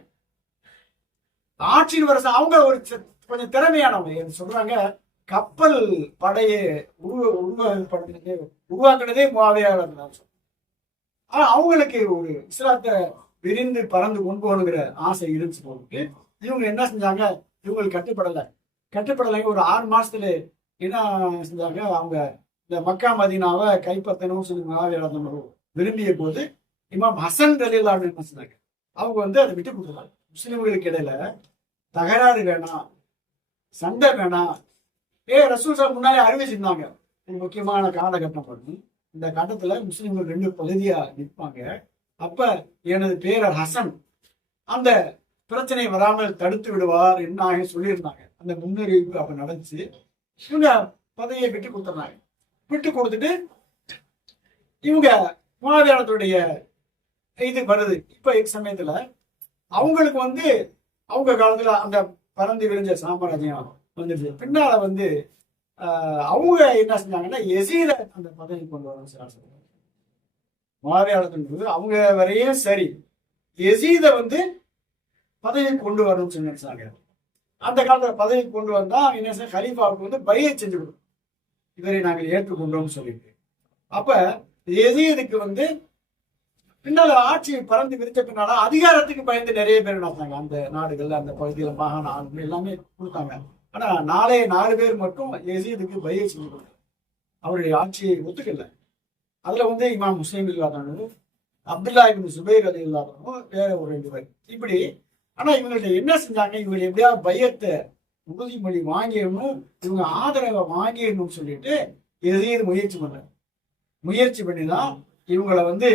ஆட்சியின் வருஷம் அவங்க ஒரு கொஞ்சம் திறமையானவங்க. சொல்றாங்க, கப்பல் படையை உருவாக்குனதே முஆவியா ரலியல்லாஹு. ஆனா அவங்களுக்கு ஒரு இஸ்லாத்தை விரிந்து பறந்து கொண்டு போகணுங்கிற ஆசை இருந்துச்சு போட்டு இவங்க என்ன செஞ்சாங்க, இவங்களுக்கு கட்டுப்படலை. ஒரு 6 மாசத்துல என்ன செஞ்சாங்க, அவங்க இந்த மக்கா மதீனாவை கைப்பற்றணும்னு சொல்லி முஆவியா ரலியல்லாஹு விரும்பிய போது இமாம் ஹசன் ரலியல்லாஹு அன்ஹு என்ன செஞ்சாங்க, அவங்க வந்து அதை விட்டு கொடுத்தாங்க. முஸ்லிம்களுக்கு இடையில தகராறு வேணாம், சண்டை வேணாம். ரசூல் ஸல்லல்லாஹு முன்னாலே அறிவிச்சிருந்தாங்க, ஒரு முக்கியமான காலகட்டம் பண்ணி இந்த கட்டத்துல முஸ்லிம்கள் 2 பகுதியா நிற்பாங்க. அப்ப எனது பேரர் ஹசன் அந்த பிரச்சனை வராமல் தடுத்து விடுவார் என்ன சொல்லியிருந்தாங்க. அந்த முன்னறிவிப்பு அப்ப நடந்துச்சு. இவங்க பதவியை விட்டு கொடுத்துறாங்க. விட்டு கொடுத்துட்டு இவங்க முஆவியாவுடைய இது வருது. இப்ப சமயத்துல அவங்களுக்கு வந்து அவங்க காலத்துல அந்த பறந்து விரிஞ்ச சாம்ராஜ்யம் வந்துருச்சு. பின்னால வந்து அவங்க என்ன செஞ்சாங்கன்னா, எசீத அந்த பதவி கொண்டு வரணும். முஆவியாவுடைய அவங்க வரையும் சரி, எசீத வந்து பதவி கொண்டு வரணும்னு சொன்னாங்க. அந்த காலத்துல பதவி கொண்டு வந்தா என்ன கலீஃபாவுக்கு வந்து பையத் செஞ்சு கொடுக்கும், இவரை நாங்கள் ஏற்றுக்கொண்டோம்னு சொல்லிட்டு. அப்ப எசீதுக்கு வந்து பின்னால ஆட்சி பறந்து விரிச்ச பின்னால அதிகாரத்துக்கு பயந்து நிறைய பேர் நடத்தாங்க. அந்த நாடுகள்ல அந்த பகுதியில மாகாண ஆளுநர் எல்லாமே கொடுத்தாங்க. ஆனா 4 பேர் மட்டும் எசீதுக்கு பையத் செஞ்சு கொடுத்தாங்க. அவருடைய ஆட்சியை ஒத்துக்கல. அதுல வந்து இமாம் ஹுசைன் ரலியல்லாஹு அன்ஹு, அப்துல்லா இப்னு சுபைர் ரலியல்லாஹு அன்ஹு, வேற ஒரு 2 பேர் இப்படி. ஆனா இவங்கள்ட்ட என்ன செஞ்சாங்க, இவங்க எப்படியாவது பையத்தை உறுதிமொழி வாங்கிடணும், இவங்க ஆதரவை வாங்கிடணும்னு சொல்லிட்டு எசீது முயற்சி பண்ணிதான் இவங்களை வந்து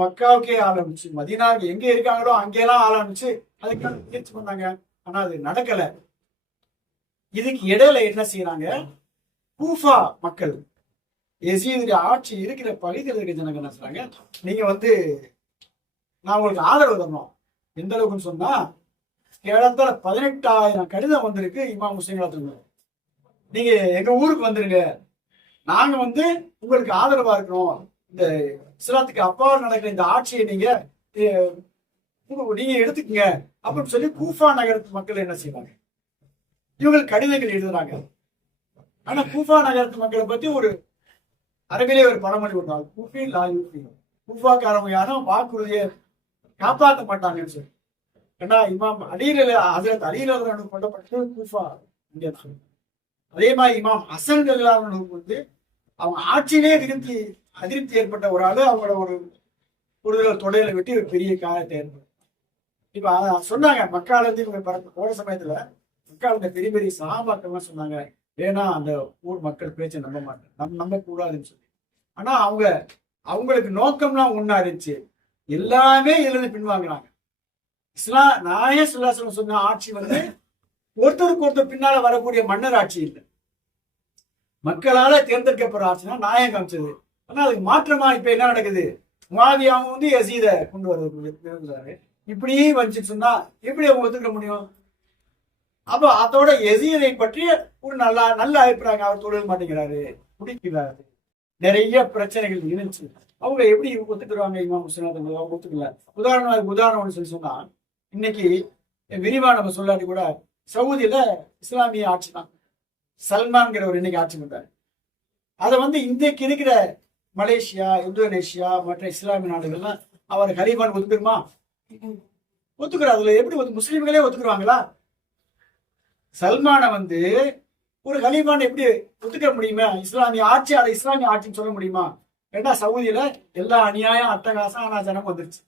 மக்காவுக்கே ஆரம்பிச்சு, மதீனாவுக்கு எங்க இருக்காங்களோ அங்கெல்லாம் ஆரம்பிச்சு அதுக்கான முயற்சி பண்ணாங்க. ஆனா அது நடக்கல. இதுக்கு இடையில என்ன செய்யறாங்க, கூஃபா மக்கள் எசீதுடைய ஆட்சி இருக்கிற பகுதியில் இருக்க ஜனங்க என்ன சொல்றாங்க, நீங்க வந்து நான் உங்களுக்கு ஆதரவு தரணும். எந்த அளவுக்குன்னு சொன்னா, இடத்துல 18,000 கடிதம் வந்திருக்கு இமாம் ஹுசைன் ரலியல்லாஹு. நீங்க எங்க ஊருக்கு வந்துருங்க, நாங்க வந்து உங்களுக்கு ஆதரவா இருக்கிறோம். இந்த இஸ்லாத்துக்கு அப்பால் நடக்கிற இந்த ஆட்சியை நீங்க எடுத்துக்கங்க அப்படின்னு சொல்லி கூஃபா நகரத்து மக்கள் என்ன செய்வாங்க, இவங்களுக்கு கடிதங்கள் எழுதுறாங்க. ஆனா கூஃபா நகரத்து மக்களை பத்தி ஒரு அரபிலே ஒரு பழமொழி ஒன்றால், கூஃபி லா யூஃபி, கூஃபாக்காரவங்க யாரும் வாக்குறுதியை காப்பாற்ற மாட்டாங்கன்னு சொல்லி. ஏன்னா இமாம் ஹஜ்ரத் அலி ரலியல்லாஹு அன்ஹு கொல்லப்பட்டது கூஃபா. அதே மாதிரி இமாம் ஹசன் ரலியல்லாஹு அன்ஹு வந்து அவங்க ஆட்சியிலே அதிருப்தி ஏற்பட்ட ஒரு ஆளு, அவங்களோட ஒரு தொடையில வெட்டி ஒரு பெரிய காயத்தை ஏற்படும். இப்ப சொன்னாங்க, மக்கால இருந்து இவங்க போற சமயத்துல மக்கால பெரிய பெரிய சஹாபாக்கள்லாம் சொன்னாங்க, ஏன்னா அந்த ஊர் மக்கள் பேச்சை நம்ப மாட்டேன், நம்ப கூடாதுன்னு சொல்லி. ஆனா அவங்களுக்கு நோக்கம்லாம் ஒண்ணா இருந்துச்சு. எல்லாமே இதுல இருந்து பின்வாங்கினாங்க. நாயே சொன்ன ஆட்சி வந்து ஒருத்தருக்கு ஒருத்தர் பின்னால வரக்கூடிய மன்னர் ஆட்சி இல்லை, மக்களால தேர்ந்தெடுக்கப்படுற ஆட்சினா நாயம் காமிச்சது. ஆனா அதுக்கு மாற்றமா இப்ப என்ன நடக்குது, முஆவியாவும் வந்து எசீத கொண்டு வருவாரு. இப்படியே வந்துச்சு சொன்னா எப்படி அவங்க ஒத்துக்க முடியும்? அப்ப அதோட எசீதை பற்றி ஒரு நல்ல அபிப்பிராயம், அவர் தொழில் மாட்டேங்கிறாரு, பிடிக்கிறாரு. நிறைய பிரச்சனைகள் இருந்துச்சு. அவங்க எப்படி ஒத்துக்குறாங்க? இமாம் ஹுசைன் அவங்க ஒத்துக்கல. உதாரணம் சொல்லி சொன்னா, இன்னைக்கு விரிவா நம்ம சொல்லாட்டி கூட சவுதியில இஸ்லாமிய ஆட்சி தான். சல்மான்கிறவர் இன்னைக்கு ஆட்சி பண்றாரு. அதை இன்றைக்கு இருக்கிற மலேசியா, இந்தோனேஷியா மற்ற இஸ்லாமிய நாடுகள்லாம் அவர் கலீஃபான்னு ஒத்துக்குமா? ஒத்துக்கிறார். அதுல எப்படி முஸ்லீம்களே ஒத்துக்குறாங்களா? சல்மான ஒரு கலீஃபான் எப்படி ஒத்துக்க முடியுமா? இஸ்லாமிய ஆட்சி, அதை இஸ்லாமிய ஆட்சின்னு சொல்ல முடியுமா? ஏன்னா சவுதியில எல்லா அநியாயம், அட்டகாசம், அனாச்சாரம் வந்துருச்சு.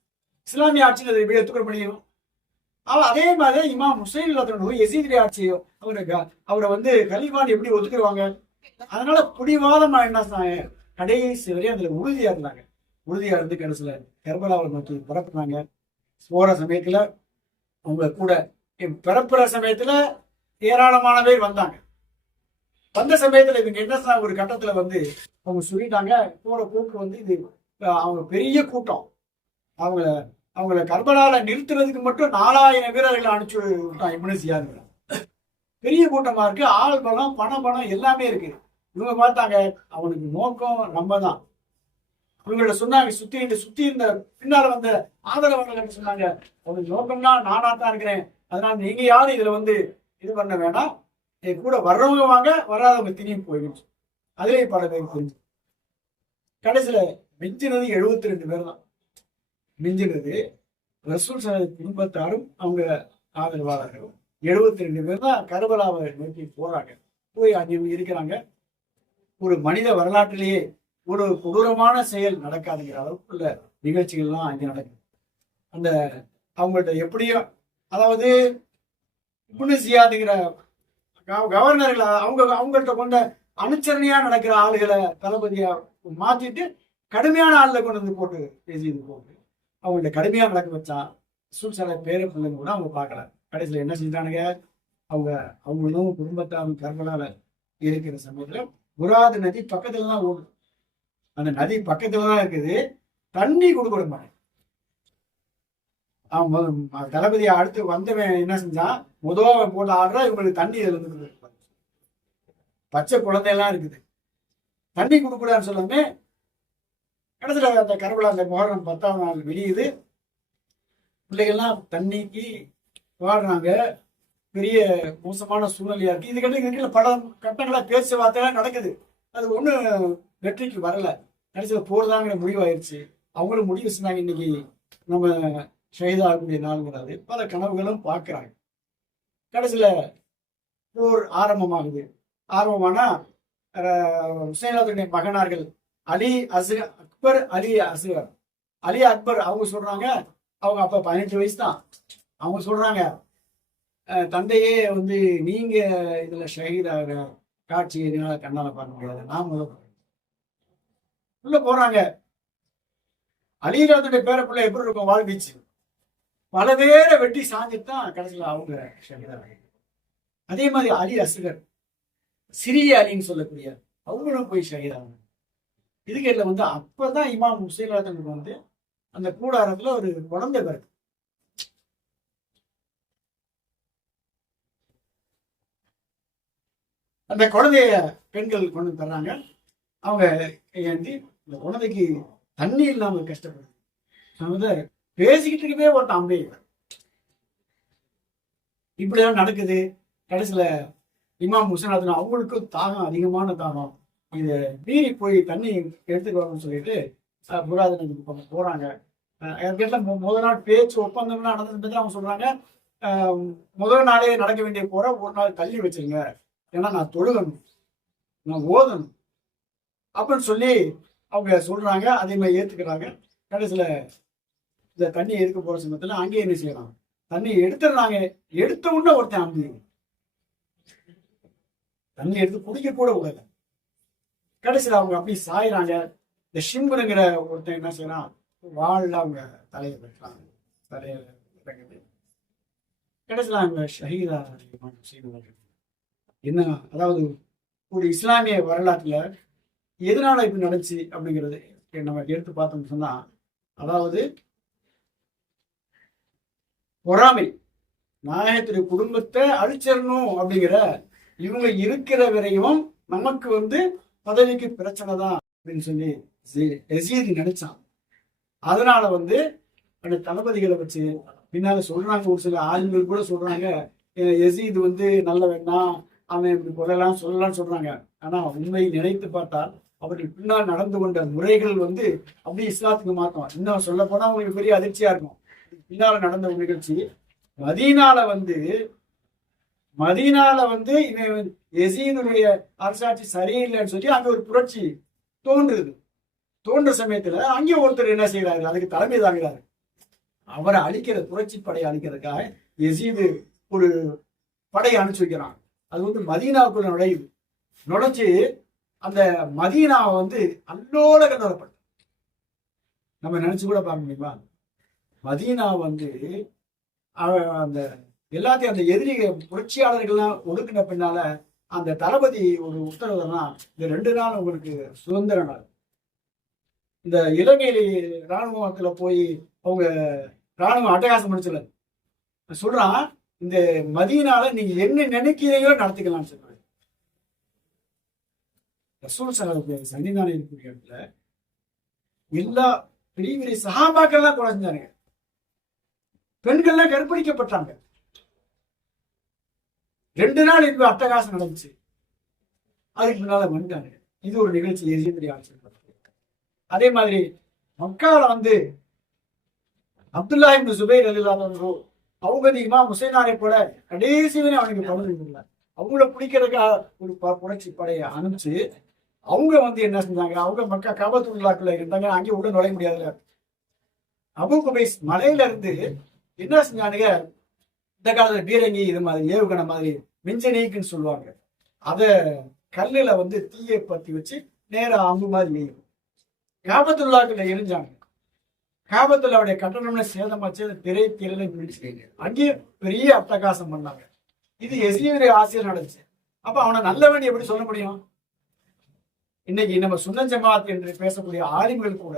இஸ்லாமிய ஆட்சியில் அதை எப்படி ஒத்துக்க முடியும்? அதே மாதிரி இமாம் ஹுசைன் யசீதி ஆட்சியோ அவரை கலீஃபான் எப்படி ஒத்துக்குவாங்க? அதனால பிடிவாதமா என்ன கடைசி வரையும் அதுல உறுதியா இருந்தாங்க. உறுதியா இருந்து கடைசியில கர்பலாவை நோக்கி பரப்புனாங்க. போற சமயத்துல அவங்க கூட பிறப்புற சமயத்துல ஏராளமான பேர் வந்தாங்க. வந்த சமயத்துல இவங்க என்ன ஒரு கட்டத்துல அவங்க சொல்லிட்டாங்க, போற கூட்டம் இது அவங்க பெரிய கூட்டம், அவங்கள கர்பலால நிறுத்துறதுக்கு மட்டும் 4000 வீரர்களை அனுப்பிச்சு விட்டான் இப்னு ஜியாத். பெரிய கூட்டமா இருக்கு, ஆள் பலம், பண பலம் எல்லாமே இருக்கு. இவங்க பார்த்தாங்க அவனுக்கு நோக்கம் நம்ம தான். இவங்கள சொன்னாங்க, சுத்தி இருந்த பின்னால வந்த ஆதரவாளர்கள் சொன்னாங்க, அவனுக்கு நோக்கம்னா நானா தான் இருக்கிறேன், அதனால நீங்க யாரும் இதுல இது பண்ண வேணாம், கூட வர்றவங்க வாங்க, வராதவங்க திணியும் போயிடுச்சு. அதுலேயே பல பேர் தெரிஞ்சு கடைசியில மிஞ்சினது 72 பேர் தான். மிஞ்சினது ரசூல் குடும்பத்தாரும் அவங்க ஆதரவாளர்களும் 72 பேர் தான் கர்பலாவை நோக்கி போறாங்க. போய் அங்கே இருக்கிறாங்க. ஒரு மனித வரலாற்றிலேயே ஒரு கொடூரமான செயல் நடக்காதுங்கிற அளவுக்கு உள்ள நிகழ்ச்சிகள்லாம் அங்கே நடக்குது. அந்த அவங்கள்ட்ட எப்படியோ, அதாவது இப்னு ஜியாதுங்கிற கவர்னர்களை அவங்கள்ட்ட கொண்ட அனுச்சரணையா நடக்கிற ஆளுகளை தளபதியா மாத்திட்டு கடுமையான ஆளுல கொண்டு போட்டு பேசியது போட்டு அவங்கள்ட்ட கடுமையா நடக்க வச்சான். சூழ்நிலை பேர பிள்ளைங்க கூட அவங்க பார்க்கல. கடைசியில் என்ன செஞ்சானுங்க, அவங்களும் குடும்பத்தாரும் கர்பலால இருக்கிற சமயத்துல புராது நதி பக்கத்துல தான் ஓடும். அந்த நதி பக்கத்துல தான் இருக்குது. தண்ணி கொடுக்க மாட்டேன். அவன் தளபதியை அடுத்து வந்தவன் என்ன செஞ்சான், முதல்ல போட்டு ஆடுறா, இவங்களுக்கு தண்ணி இருந்து பச்சை குழந்தையெல்லாம் இருக்குது, தண்ணி கொடுக்கூடாதுன்னு சொல்லாமே. கடைசியில அந்த கர்பலா அந்த முஹர்ரம் 10ஆம் நாள் விடியுது. பிள்ளைகள்லாம் தண்ணிக்கு வாடுறாங்க. பெரிய மோசமான சூழ்நிலையா இருக்கு. இது கட்டில பல கட்டங்களா பேச்சுவார்த்தைலாம் நடக்குது. அது ஒன்றும் வெற்றிக்கு வரல. கடைசியில் போர்தாங்கிற முடிவாயிருச்சு. அவங்களும் முடிவு செஞ்சாங்க, இன்னைக்கு நம்ம ஷஹீதாகக்கூடிய நாளுங்கிறது. பல கனவுகளும் பார்க்குறாங்க. கடைசியில் போர் ஆரம்பமாகுது. ஆரம்பமானா ஹுசைனுடைய மகனார்கள் அலி அக்பர், அலி அக்பர் அவங்க சொல்றாங்க, அவங்க அப்ப 18 வயசு தான். அவங்க சொல்றாங்க, தந்தையே நீங்க இதுல ஷஹீதாக காட்சி எதனால கண்ணால பார்க்க முடியாது, நான் உள்ள போறாங்க. அலிராஜனுடைய பேர பிள்ளை எப்படி இருக்கும் வாழ்வீச்சு, பல பேரை வெட்டி சாஞ்சிட்டு தான் கடைசியில் அவங்க ஷஹீதாக. அதே மாதிரி அலி அஸ்கர், சிறிய அலின்னு சொல்லக்கூடிய அவங்களும் போய் ஷஹீதாக. இதுக்கு அப்பதான் இமாம் ஹுசைன் அந்த கூடாரத்துல ஒரு குழந்தை பிறகு. அந்த குழந்தைய பெண்கள் கொண்டு தர்றாங்க. அவங்க ஏந்தி இந்த குழந்தைக்கு தண்ணி இல்லாம கஷ்டப்படுது. பேசிக்கிட்டு இருக்கவே ஒருத்தன் அம்பே. இப்படிதான் நடக்குது. கடைசியில இமாம் ஹுசைன் அவங்களுக்கு தாகம், அதிகமான தாகம், இதை மீறி போய் தண்ணி எடுத்துட்டு வரணும்னு சொல்லிட்டு புராதனைக்கு போறாங்க. முதல் நாள் பேச்சு ஒப்பந்தம்லாம் நடந்தது. அவங்க சொல்றாங்க, முதல் நாளே நடக்க வேண்டிய போற ஒரு நாள் தள்ளி வச்சிருங்க, ஏன்னா நான் தொழுகணும், நான் ஓதணும் அப்படின்னு சொல்லி அவங்க சொல்றாங்க. அதே மாதிரி ஏத்துக்கிறாங்க. கடைசியில இந்த தண்ணி எடுக்க போற சமயத்துல அங்கேயே என்ன செய்யலாம், தண்ணி எடுத்துடுறாங்க. எடுத்த உடனே ஒருத்தன் அம்பி தண்ணி எடுத்து குடிக்க கூட விடல. கடைசியில் அவங்க அப்படி சாயிறாங்க. இந்த ஷிம்புங்கிற ஒருத்தன் என்ன செய்யறான், வாழ்ல அவங்க தலையை வெட்டுறாங்க. தலையை கடைசியில் அவங்க ஷஹீதா என்ன, அதாவது ஒரு இஸ்லாமிய வரலாற்றுல எதனால இப்படி நடந்துச்சு அப்படிங்கிறது நம்ம எடுத்து பார்த்தோம்னு சொன்னா, அதாவது பொறாமை, நாயகத்துடைய குடும்பத்தை அழிச்சிடணும் அப்படிங்கிற இவங்க இருக்கிற வரையும் நமக்கு பதவிக்கு பிரச்சனை தான் அப்படின்னு சொல்லி யசீது நினைச்சான். அதனால அந்த தளபதிகளை வச்சு பின்னால சொல்றாங்க, ஒரு சில ஆளுங்கள் கூட சொல்றாங்க யசீது நல்ல வேண்டாம், அவன் இப்படி கொள்ளலாம் சொல்லலாம்னு சொல்றாங்க. ஆனா உண்மை நினைத்து பார்த்தால் அவர்கள் பின்னால் நடந்து கொண்ட முறைகள் அப்படியே இஸ்லாத்துக்கு மாத்தம். இன்னும் சொல்ல போனா அவங்களுக்கு பெரிய அதிர்ச்சியா இருக்கும். பின்னால நடந்த ஒரு நிகழ்ச்சி, மதீனால இவன் யசீதுடைய அரசாட்சி சரியில்லைன்னு சொல்லி அங்க ஒரு புரட்சி தோன்ற சமயத்துல அங்கே ஒருத்தர் என்ன செய்யறாரு, அதுக்கு தலைமை தாங்கிறாரு. அவரை புரட்சி படையை அழிக்கிறதுக்காக யசீது ஒரு படையை அனுப்பிச்சு வைக்கிறான். அது மதீனாவுக்குள்ள நுழைஞ்சு அந்த மதீனாவை அல்லோல கலவரப்பட்ட. நம்ம நினைச்சு கூட பார்க்க முடியுமா? மதீனா அந்த எல்லாத்தையும் அந்த எதிரி புரட்சியாளர்கள்லாம் ஒடுக்கின பின்னால அந்த தளபதி ஒரு உத்தரவுனா, இந்த 2 நாள் உங்களுக்கு சுதந்திர நாள். இந்த இலங்கை இராணுவத்துல போய் அவங்க இராணுவம் அட்டகாசம் முடிச்சல சொல்றான், இந்த மதீனால நீங்க என்ன நினைக்கிறீங்களோ நடத்திக்கலாம்னு சொல்றாங்க. ரசூல் ஸல்லல்லாஹு சன்னிதானம் இருக்கக்கூடிய இடத்துல எல்லா பெரிய பெரிய சஹாபாக்கள்லாம் குறைஞ்சானுங்க, பெண்கள்லாம் கற்பழிக்கப்பட்டாங்க. 2 நாள் இப்ப அட்டகாசம் நடந்துச்சு. அதுக்கு முன்னால வந்துட்டாங்க. இது ஒரு நிகழ்ச்சி யசீதுடைய ஆட்சி. அதே மாதிரி மக்கால அப்துல்லா இப்னு சுபைர் ரலியல்லாஹு அன்ஹு அவங்க இமாம் ஹுசைனாரை போல கடைசி வரை அவனுக்கு பதவி இல்லை. அவங்கள பிடிக்கிறதுக்காக ஒரு புரட்சி படையை அனுப்பிச்சு அவங்க என்ன செஞ்சாங்க, அவங்க மக்கா காபத்துல்லாக்குள்ள இருந்தாங்க, அங்கே உள்ள நுழைய முடியாதுல. அபு குபைஸ் மலையில இருந்து என்ன செஞ்சானுங்க, இந்த காலத்துல பீரங்கி இது மாதிரி ஏவுகணை மாதிரி மிஞ்சனீக்குன்னு சொல்லுவாங்க, அத கல்லுல தீயை பத்தி வச்சு நேரா அம்பு மாதிரி நெய்யும் காபத்துல்லாக்குள்ள எரிஞ்சாங்க. காபத்துல்லாவுடைய கட்டணம்ல சேதமாச்சு, திரை திரையில பிடிச்சு அங்கேயே பெரிய அட்டகாசம் பண்ணாங்க. இது யசீதுடைய ஆசையில் நடந்துச்சு. அப்ப அவனை நல்லவன் எப்படி சொல்ல முடியும்? இன்னைக்கு நம்ம சுன்னத் ஜமாத் என்று பேசக்கூடிய ஆலிம்கள் கூட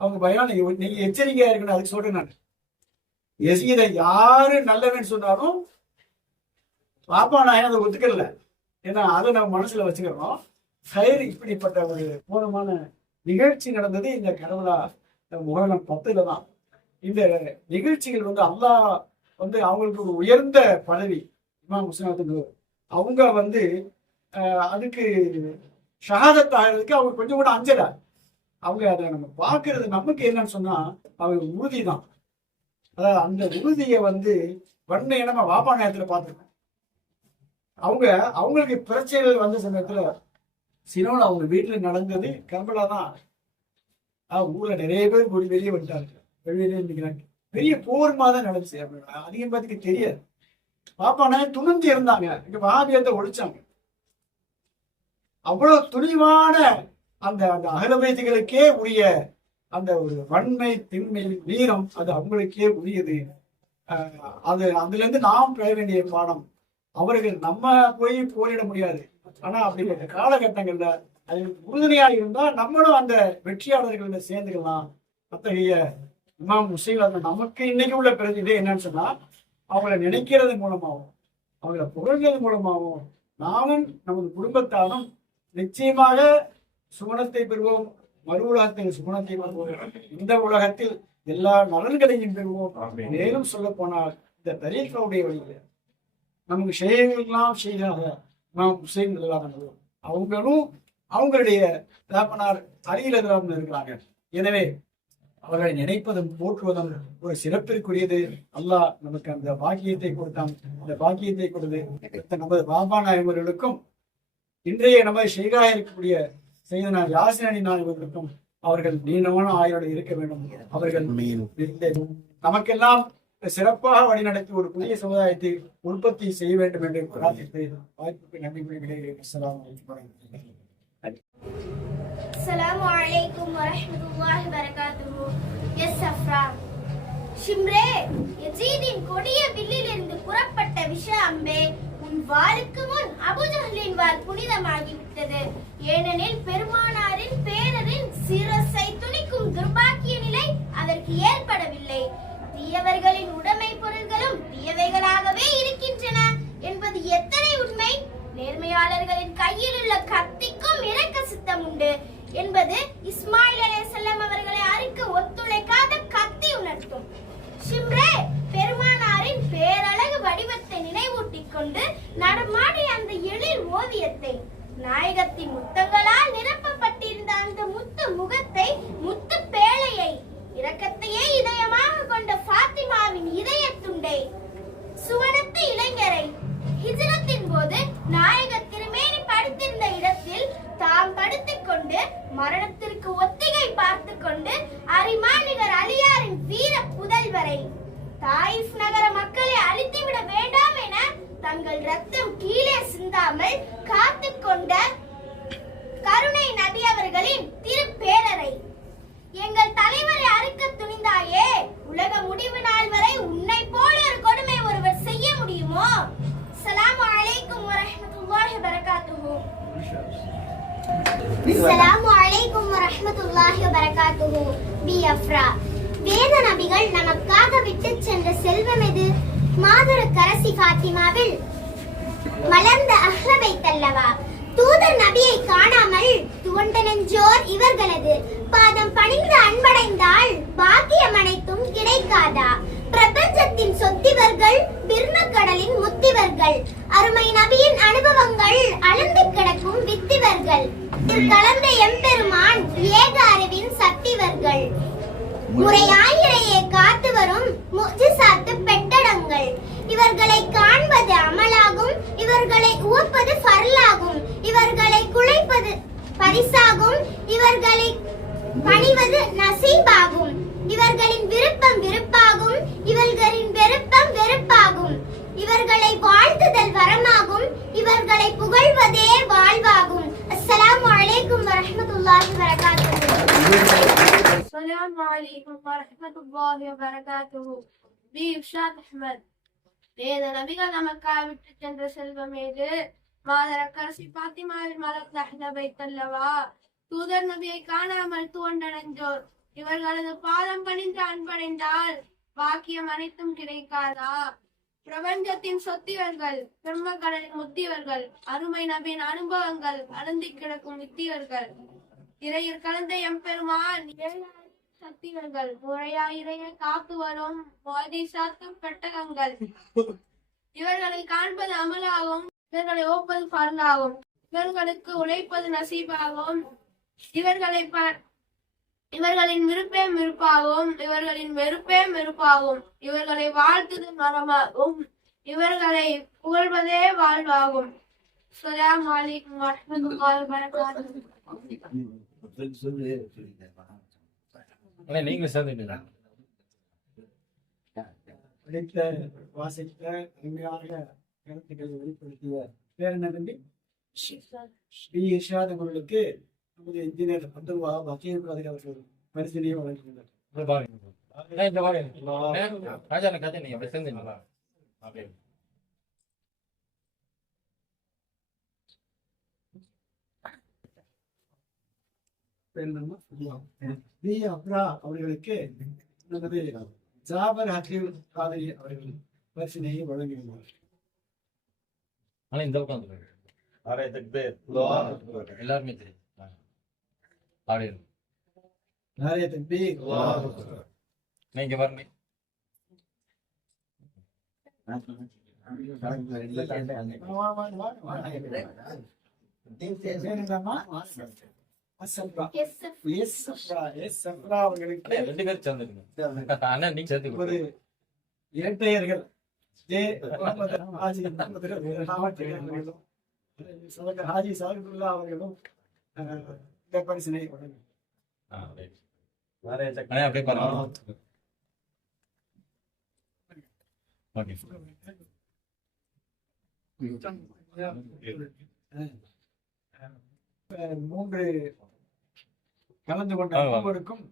அவங்க பயம், நீங்க எச்சரிக்கையா இருக்கணும். அதுக்கு சொல்றேன் நான், யசீதை யாரு நல்லவன் சொன்னாலும் பாப்பா நான் அதை ஒத்துக்கல. ஏன்னா அதை நம்ம மனசுல வச்சுக்கிறோம். கயிறு இப்படிப்பட்ட ஒரு பூர்வமான நிகழ்ச்சி நடந்தது இந்த கரவலா முஹர்ரம் 10 தான். இந்த நிகழ்ச்சிகள் அல்லாஹ் அவங்களுக்கு ஒரு உயர்ந்த பதவி. இமாம் ஹுசைனுக்கு அவங்க அதுக்கு ஷஹாதத் ஆகிறதுக்கு அவங்க கொஞ்சம் கூட அஞ்சல. அவங்க அதை நம்ம பார்க்கறது நமக்கு என்னன்னு சொன்னா அவங்க உறுதி தான். அதாவது அந்த உறுதியை வண்ண இனமா வாப்பா நேரத்துல பார்த்துருக்கோம். அவங்களுக்கு பிரச்சனைகள் வந்த சமயத்துல சினோட அவங்க வீட்டுல நடந்தது கர்பலா தான். ஊர்ல நிறைய பேர் கூடி வெளியே வந்துட்டாங்க, வெளியே நிற்கிறாங்க. பெரிய போர் மாதிரி நடந்துச்சு. அதிகம் பேருக்கு தெரியாது. பாப்பான துணிஞ்சு இருந்தாங்க, இங்க வாபியத்தை ஒழிச்சாங்க. அவ்வளவு துணிவான அந்த அந்த அகலபைதிகளுக்கே உரிய அந்த ஒரு வன்மை திண்மை வீரம் அது அவங்களுக்கே உரியது. அதுல இருந்து நாம் பெற வேண்டிய பாடம். அவர்கள் நம்ம போய் போரிட முடியாது, ஆனா அப்படிப்பட்ட காலகட்டங்கள்ல அது உறுதுணையா இருந்தா நம்மளும் அந்த வெற்றியாளர்கள சேர்ந்துக்கலாம். அத்தகைய இமாம் ஹுசைன் நமக்கு இன்னைக்கு உள்ள பிரதிநிதி என்னன்னு சொன்னா, அவங்களை நினைக்கிறது மூலமாகவும் அவங்களை புகழ்கிறது மூலமாகவும் நாமும் நமது குடும்பத்தாலும் நிச்சயமாக சுகுணத்தை பெறுவோம். மறு உலகத்தில் சுகுணத்தை பெறுவோம். இந்த உலகத்தில் எல்லா நலன்களையும் பெறுவோம். மேலும் சொல்ல போனால் இந்த தரீக்காவுடைய வழியில நமக்கு செய்யலாம் செய்தாக இமாம் ஹுசைன் அவங்களும் அவங்களுடைய தகப்பனார் அலியில் இருக்கிறாங்க. எனவே அவர்களை நினைப்பதும் போற்றுவதும் ஒரு சிறப்பிற்குரியது. அல்லாஹ் நமக்கு அந்த பாக்கியத்தை கொடுத்தான். அந்த பாக்கியத்தை கொடுத்து நமது பாபா நாயகர்களுக்கும் இன்றைய நமது ஷெய்காக இருக்கக்கூடிய செய்தனா யாசின் அலி நாயகர்களுக்கும் அவர்கள் நீண்டமான ஆயுளோடு இருக்க வேண்டும். அவர்கள் நமக்கெல்லாம் சிறப்பாக வழிநடத்தி ஒரு புதிய சமுதாயத்தை உற்பத்தி செய்ய வேண்டும் என்று பிரார்த்தித்து வாய்ப்புக்கு நன்றி கூறுகிறேன். அஸ்ஸலாமு அலைக்கும் வரஹ்மத்துல்லாஹி வபரகாத்துஹு. எஸ் சஃப்ரா ஷிம்ரே, யஸீதின் கொடிய வில்லிலிருந்து புறப்பட்ட விஷ அம்பே, உன் வாளுக்கு முன் அபூஜஹலின் வாள் புனிதமாகிவிட்டது. ஏனெனில் பெருமானாரின் பேரரின் சிரசை துணிக்கும் துர்பாக்கிய நிலை அதற்கு ஏற்படவில்லை. தீயவர்களின் உடைமை பொருள்களும் தீயவைகளாகவே இருக்கின்றன என்பது எத்தனை உண்மை! நேர்மையாளர்களின் கையில் உள்ள கத்திக்கும் இரக்க சித்த என்பது இஸ்மாயில் அலைஹிஸ்ஸலாம் அவர்களை அறுக்க ஒத்துழைக்காத கத்தி உணர்த்தும். ஷிம்ரே பெருமானாரின் பேரழகு வடிவத்தை நினைவூட்டிக் கொண்டு நடமாடிய அந்த எழில் ஓவியத்தை, நாயகத்தின் முத்தங்களால் நிரப்பப்பட்டிருந்த அந்த முத்து முகத்தை, முத்து பேழையை, இரக்கத்தையே இதயமாக கொண்ட ஃபாத்திமாவின் இதய துண்டை, சுவனத்து இளைஞரை, ஹிஜ்ரத்தின் போது நாயக திருமேனி படுத்திருந்த இடத்தில் தாம் படுத்துக் கொண்டு மரணத்திற்கு ஒத்திகை பார்த்து கொண்டு அரிமானிகர் அலியாரின் வீர புதல்வரை, தாயிஃப் நகர மக்களை அழித்துவிட வேண்டாம் என தங்கள் ரத்தம் கீழே சிந்தாமல் காத்து கொண்ட கருணை நபி அவர்களின் திருப்பேரரை, எங்கள் தலைவரை அறுக்க துணிந்தாயே, உலக முடிவு நாள் வரை உன்னை போல ஒரு கொடுமை ஒருவர் செய்ய முடியுமோ? அஸ்ஸலாமு அலைக்கும் வரஹ்மத்துல்லாஹி வபரகாத்துஹு. அஸ்ஸலாமு அலைக்கும் வரஹ்மத்துல்லாஹி வபரகாத்துஹு. பி அஃப்ரா. வேத நபிகள் நமக்காக விட்டு சென்ற செல்வம் எது? மாதரக்கரசி ஃபாத்திமாவில் மலர்ந்த அஹ்லவை தல்லவா. தூதர் நபியை காணாமல் துவண்ட நெஞ்சோர் இவர்களது பாதம் பணிந்து அன்படைந்தால் பாக்கியம் அனைத்தும் கிடைக்காதா? பிரபஞ்சத்தின் சொத்திவர்கள், பிர்மக்கடலின் முத்திவர்கள், அருமை நபியின் அனுபவங்கள் அளந்து கிடக்கும் வித்திவர்கள், கலந்த எம்பெருமான் ஏக அறிவின் சக்திவர்கள், முறையாயிரையே காத்து வரும் முஜிசாத்து பெட்டடங்கள். இவர்களை காண்பது அமலாகும், இவர்களை உவப்பது ஃபர்லாகும், இவர்களை குலைப்பது பரிசாகும், இவர்களை பணிவது நசீபாகும், இவர்களின் விருப்பம் விருப்பாகும், இவர்களின் வெறுப்பம் வெறுப்பாகும், இவர்களை வாழ்த்துதல் வரமாகும், இவர்களை புகழ்வதே வாழ்வாகும். அஸ்ஸலாமு அலைக்கும் வரஹ்மத்துல்லாஹி வபரகாத்துஹு. السلام عليكم ورحمة الله وبركاته. பி இர்ஷாத் அஹ்மத். வேத நபிகள் நமக்காக விட்டு சென்ற செல்வம் ஏது? மாதரக்கரசி பாத்திமாவின் மலர்ந்த அஹ்லவை தல்லவா. தூதர் நபியை காணாமல் துவண்ட நெஞ்சோர் இவர்களது பாதம் பணிந்து அன்படைந்தால் பாக்கியம் அனைத்தும் கிடைக்காதா? பிரபஞ்சத்தின் சொத்திவர்கள், பிரம்மக்கடலின் முத்திவர்கள், அருமை நபியின் அனுபவங்கள் அருந்தி கிடக்கும் வித்திவர்கள், இறையில் கலந்த எம்பெருமான் சக்திவர்கள், முறையா இறையை காத்து வரும் மோதி சாத்தும் பெட்டகங்கள். இவர்களை காண்பது அமலாகும், இவர்களை ஓப்பது பரலாகும், இவர்களுக்கு உழைப்பது நசீபாகும், இவர்களின் விருப்பே விருப்பாகும், இவர்களின் வெறுப்பே வெறுப்பாகும், இவர்களை வாழ்த்துதல் மரமாகும், இவர்களை புகழ்வதே வாழ்வாகும். அஸ்ஸலாமு அலைக்கும் வரஹ்மத்துல்லாஹி வபரகாத்துஹு. நீங்க சேர்ந்துட்டீங்களா? படித்த வாசித்த அருமையாக கருத்துக்களை வெளிப்படுத்திய பேர் என்ன தம்பி? பி இர்ஷாத் அவர்களுக்கு நமது இன்ஜினியர் அப்துல் வஹாப் ஹக்கீம் காதிரி அவர்கள் பரிசீலியை வழங்குகின்றனர். ராஜா கதை நீங்க அப்படி சேர்ந்தீங்களா? பி அப்ரா அவர்களுக்கு நமது ஜாபர் ஹக்கீம் காதிரி அவர்கள் பரிசீலியை வழங்குகின்றனர். ஆனா இந்த பக்கம் எல்லாருமே தெரியும். அப்படி நிறைய தம்பி நீங்க பாருங்க. ரெண்டு பேரும் சேர்ந்துருங்க. ஆனா நீங்க சேர்த்து ஒரு இரட்டையர்கள் ஹாஜி சாஹிபுல்லா அவர்களும் இந்த பரிசினை அப்படியே பாருங்க. ஓகே. மூன்று கலந்து கொண்ட ஒவ்வொருக்கும்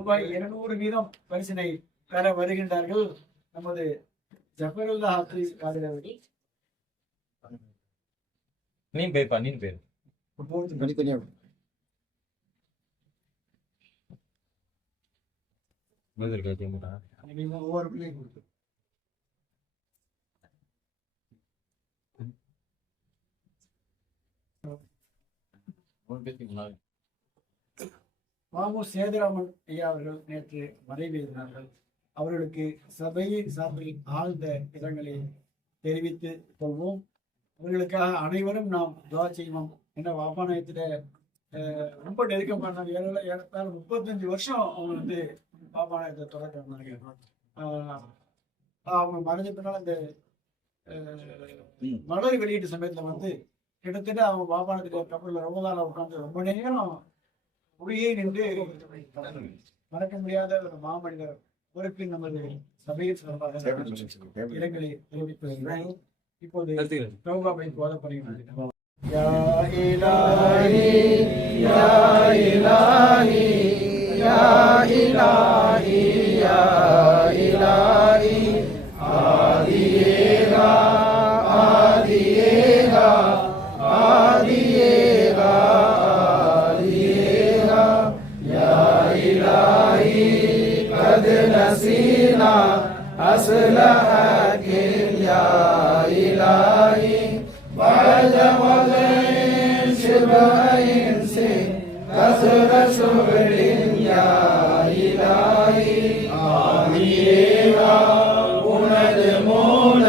ரூபாய் 200 வீதம் பரிசினை பெற வருகின்றார்கள். நமது ஜஃபருல்லா ஹாஃபிஸ் காதிரி அவர்கள். நீ பேப்பா நீ பேர் தனித்தனியா ஒவ்வொரு பிள்ளையும் கொடுத்து பேசுங்களா? மாமு சேதுராமன் ஐயா அவர்கள் நேற்று மறைவேறினார்கள். அவர்களுக்கு சபையின் சார்பில் ஆழ்ந்த இரங்கலை தெரிவித்துக் கொள்வோம். அவர்களுக்காக அனைவரும் நாம் துவா செய்வோம். ஏன்னா வாப்பாநாயகத்தில ரொம்ப நெருக்கமான ஏறத்தாழ 35 வருஷம் அவங்க பாப்பாநாயகத்தை தொடர்கிறாங்க. அவங்க மறைஞ்ச பின்னால் இந்த மலர் வெளியீட்டு சமயத்துல கிட்டத்தட்ட அவங்க பாப்பாநாயகத்தில கப்பலில் ரொம்ப நாளாக உட்காந்து ரொம்ப நேரம் முடியே நின்று மறக்க முடியாத ஒரு மாமனிதர். அவருக்கு நமது சபையில் சார்பாக இரங்கலை தெரிவித்து இப்போது தௌபாவை போதப்படுகிறது. யா இலாஹி யா இலாஹி யா இலாஹி யா இலாஹி ஆதியேகா ஆதியேகா ஆதியேகா ஆதியேகா யா இலாஹி கத் நசீனா அஸ்லஹகின் யா இலாஹி بعد وضع شبه كسر شغل يا إلهي ஆதியேகா உனது மூல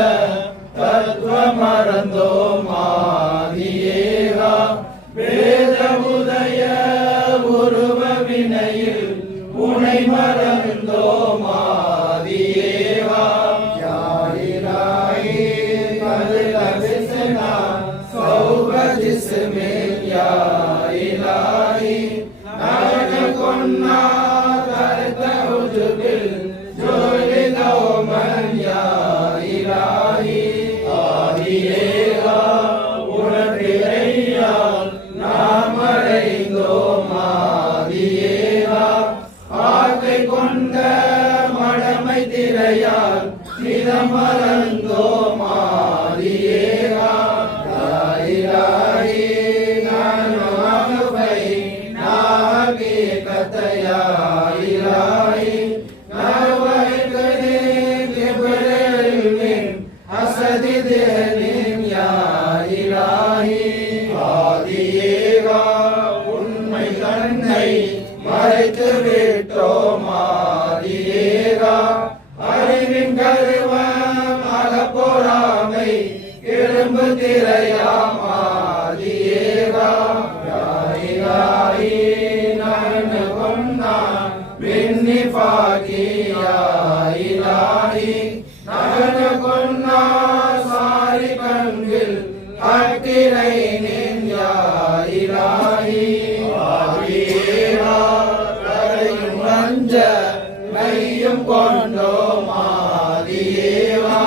தத்துவ மறந்தோம் ஆதியேகா வேத உதய உருவ வினையில் உனை மறந்தோம் ஆதியேகா யா இலாஹி கதிலபிஸ்னா சௌப ஜிஸ்மில் யா இலாஹி நரக கொன்னா தர்த உஜுபில் ஜோலி தௌமன் யா இலாஹி ஆதியேகா உனதிரையால் நாம் அடைந்தோம் ஆதியேகா ஆக்கை கொண்ட மடமை திரையால் நிதமறந்தோம் ஆதியேகா யா இலாஹி நானு அகுபை நாகி கதயா இலாஹி நவைகதே கிப்ரில் மின் அசதி தேனின் யா இலாஹி ஆதியேகா உண்மை தன்னை மறைத்து விட்டோம் ஆதியேகா அறிவின் கருவம் அகப்பொறாமை எழும்பு திரையாம் ஆதியேகா யா இலாஹி நன்னு கொன்னான் பின்னி பாகி யா இலாஹி நன்னு கொன்னா சாரி கண்கில் அட்டிரை நின் யா இலாஹி ஆதியேகா கரையும் வஞ்ச மையும் கொண்டோம் ஆதியேகா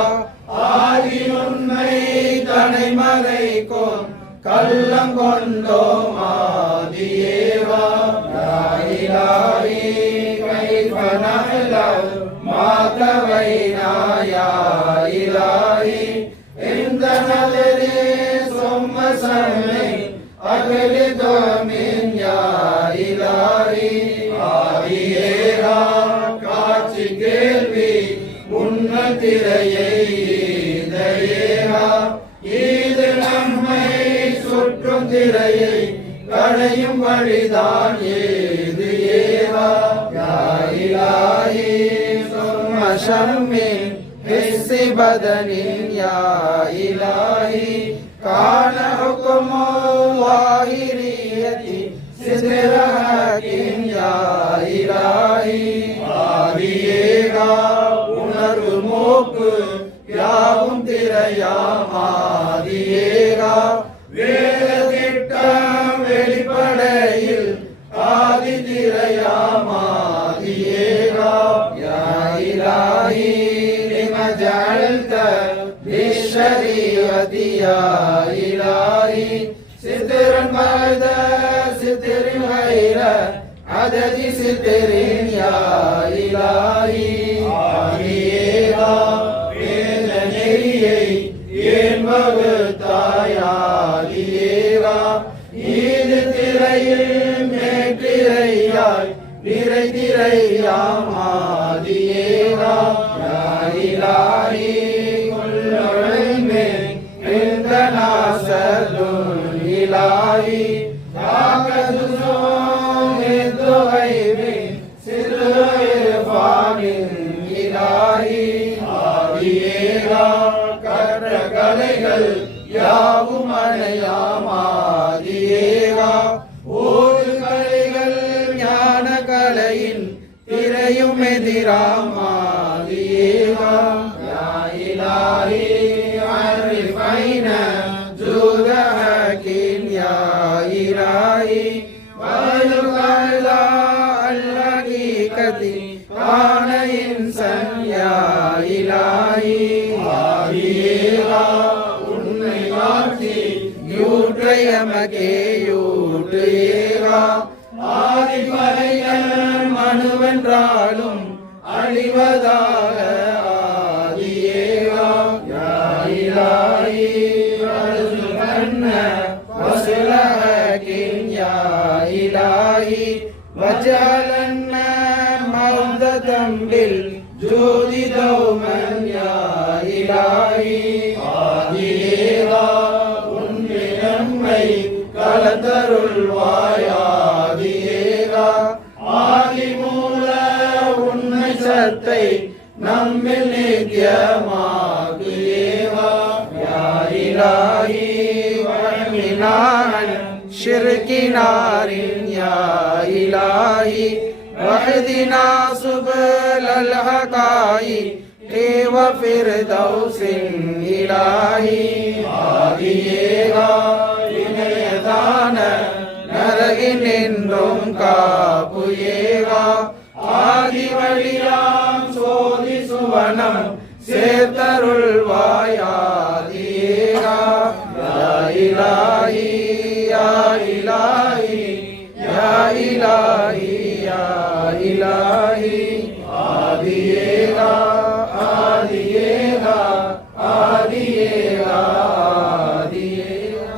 ஆதி உண்மை தனை மறைக்கும் கள்ளம் கொண்டோம் ஆதியேகா யா இலாஹி கைஃப நஹ்லவ் மா தவைனா யா இலாஹி இந்த நலரே சும்ம சம்மை அகலிதோ மின் யா இலாஹி ஆதியேகா காட்சி கேள்வி உன்ன திரையை ஈதையேகா ஈது நம்மை சுற்றும் திரையை களையும் வழிதான் ஏது ஏகா யா இலாஹி சும்ம ஷம்மின் ஹிஸ்ஸி பதனின் யா இலாஹி கான ஹுக்மு லாஹிரியதி சித்ரஹகின் யா இலாஹி ஆதியேகா உணர்வு மோக்கு யாவும் திரையாம் ஆதியேகா வேத திட்டம் வெளிப்படையில் ஆதி திரையாம் ஆதியேகா யா இலாஹி லிம ஜஅல்த பிஷ்ஷரீஅதி யா இலாஹி சித்ரன் பஅத சித்ரின் கைர அததி சித்ரின் யா இலாஹி ஆதியேகா வேத நெறியை ஏன் வகுத்தாய் ஆதியேகா ஈது திரையில் மேற்றிரையாய் நிறை திரையாம் ஆதியேகா யா இலாஹி குல்லுல்மின் இந்த நாசதுல் இலாஹி தாகதுசோ நிதுவை நமக்கேயூட்டு ஏகா ஆதிபறைகள் மனுவென்றாலும் அழிவதாக ஆதியேகா யாயிலாயி வசுலன்ன வசுலஹகின் யாயிலாயி வஜலன்ன மௌததம்பில் ஜோதி தௌமன் யாயிலாயி ஆதியேகா உன்னை நம்மை கலந்தருள்வாயாதியேகா ஆதிமூல உண்மை சத்தை நம்மில் நித்தியமாகு ஏகா யாயிலாயி வஹ்மினான் ஷிர்கினாரின் யாயிலாயி வஹ்தினா சுபலல் ஹகாயி தேவ ஃபிர்தௌஸின் இலாஹி ஆதியேகா இணையதான நரகினின்றும் காப்பு ஏகா ஆதி வழியாம் சோதி சுவனம் சேர்த்தருள்வாயாதி ஏகா யா இலாஹி யா இலாஹி யா இலாஹி யா இலாஹி ஆதி ஏகா ஆதி ஏகா ஆதி ஏகா ஆதி ஏகா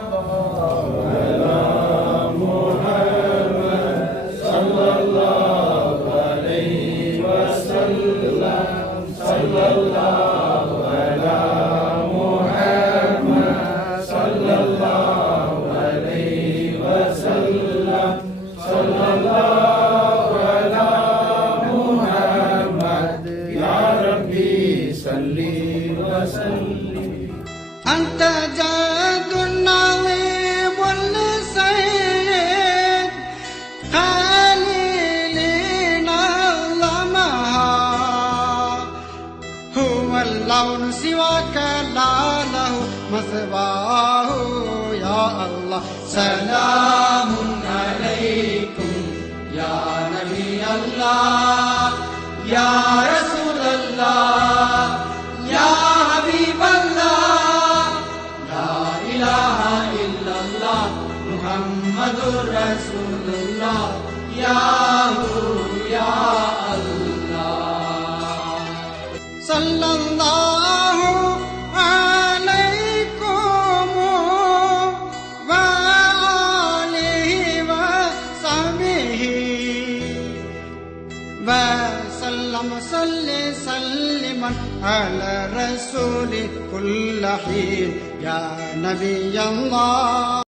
ஸல்லல்லாஹு அலைஹி வஸல்லம் ஸல்லல்லாஹு அலா முஹம்மத் ஸல்லல்லாஹு அலைஹி வஸல்லம் ஸல்லல்லாஹு அலா முஹம்மத் யா ரப்பி ஸல்லி வஸல்லிம் أنت جاد عظيم السيد خليلنا ظلمها هو اللون سواك لا له مثواه يا الله سلام عليكم يا نبي الله يا رسول الله يا حبيب الله لا إله إلا الله محمد رسول الله يا هو يا الله صلى الله عليكم وآله وصحبه وسلم سلما على رسول كل حين يا نبي الله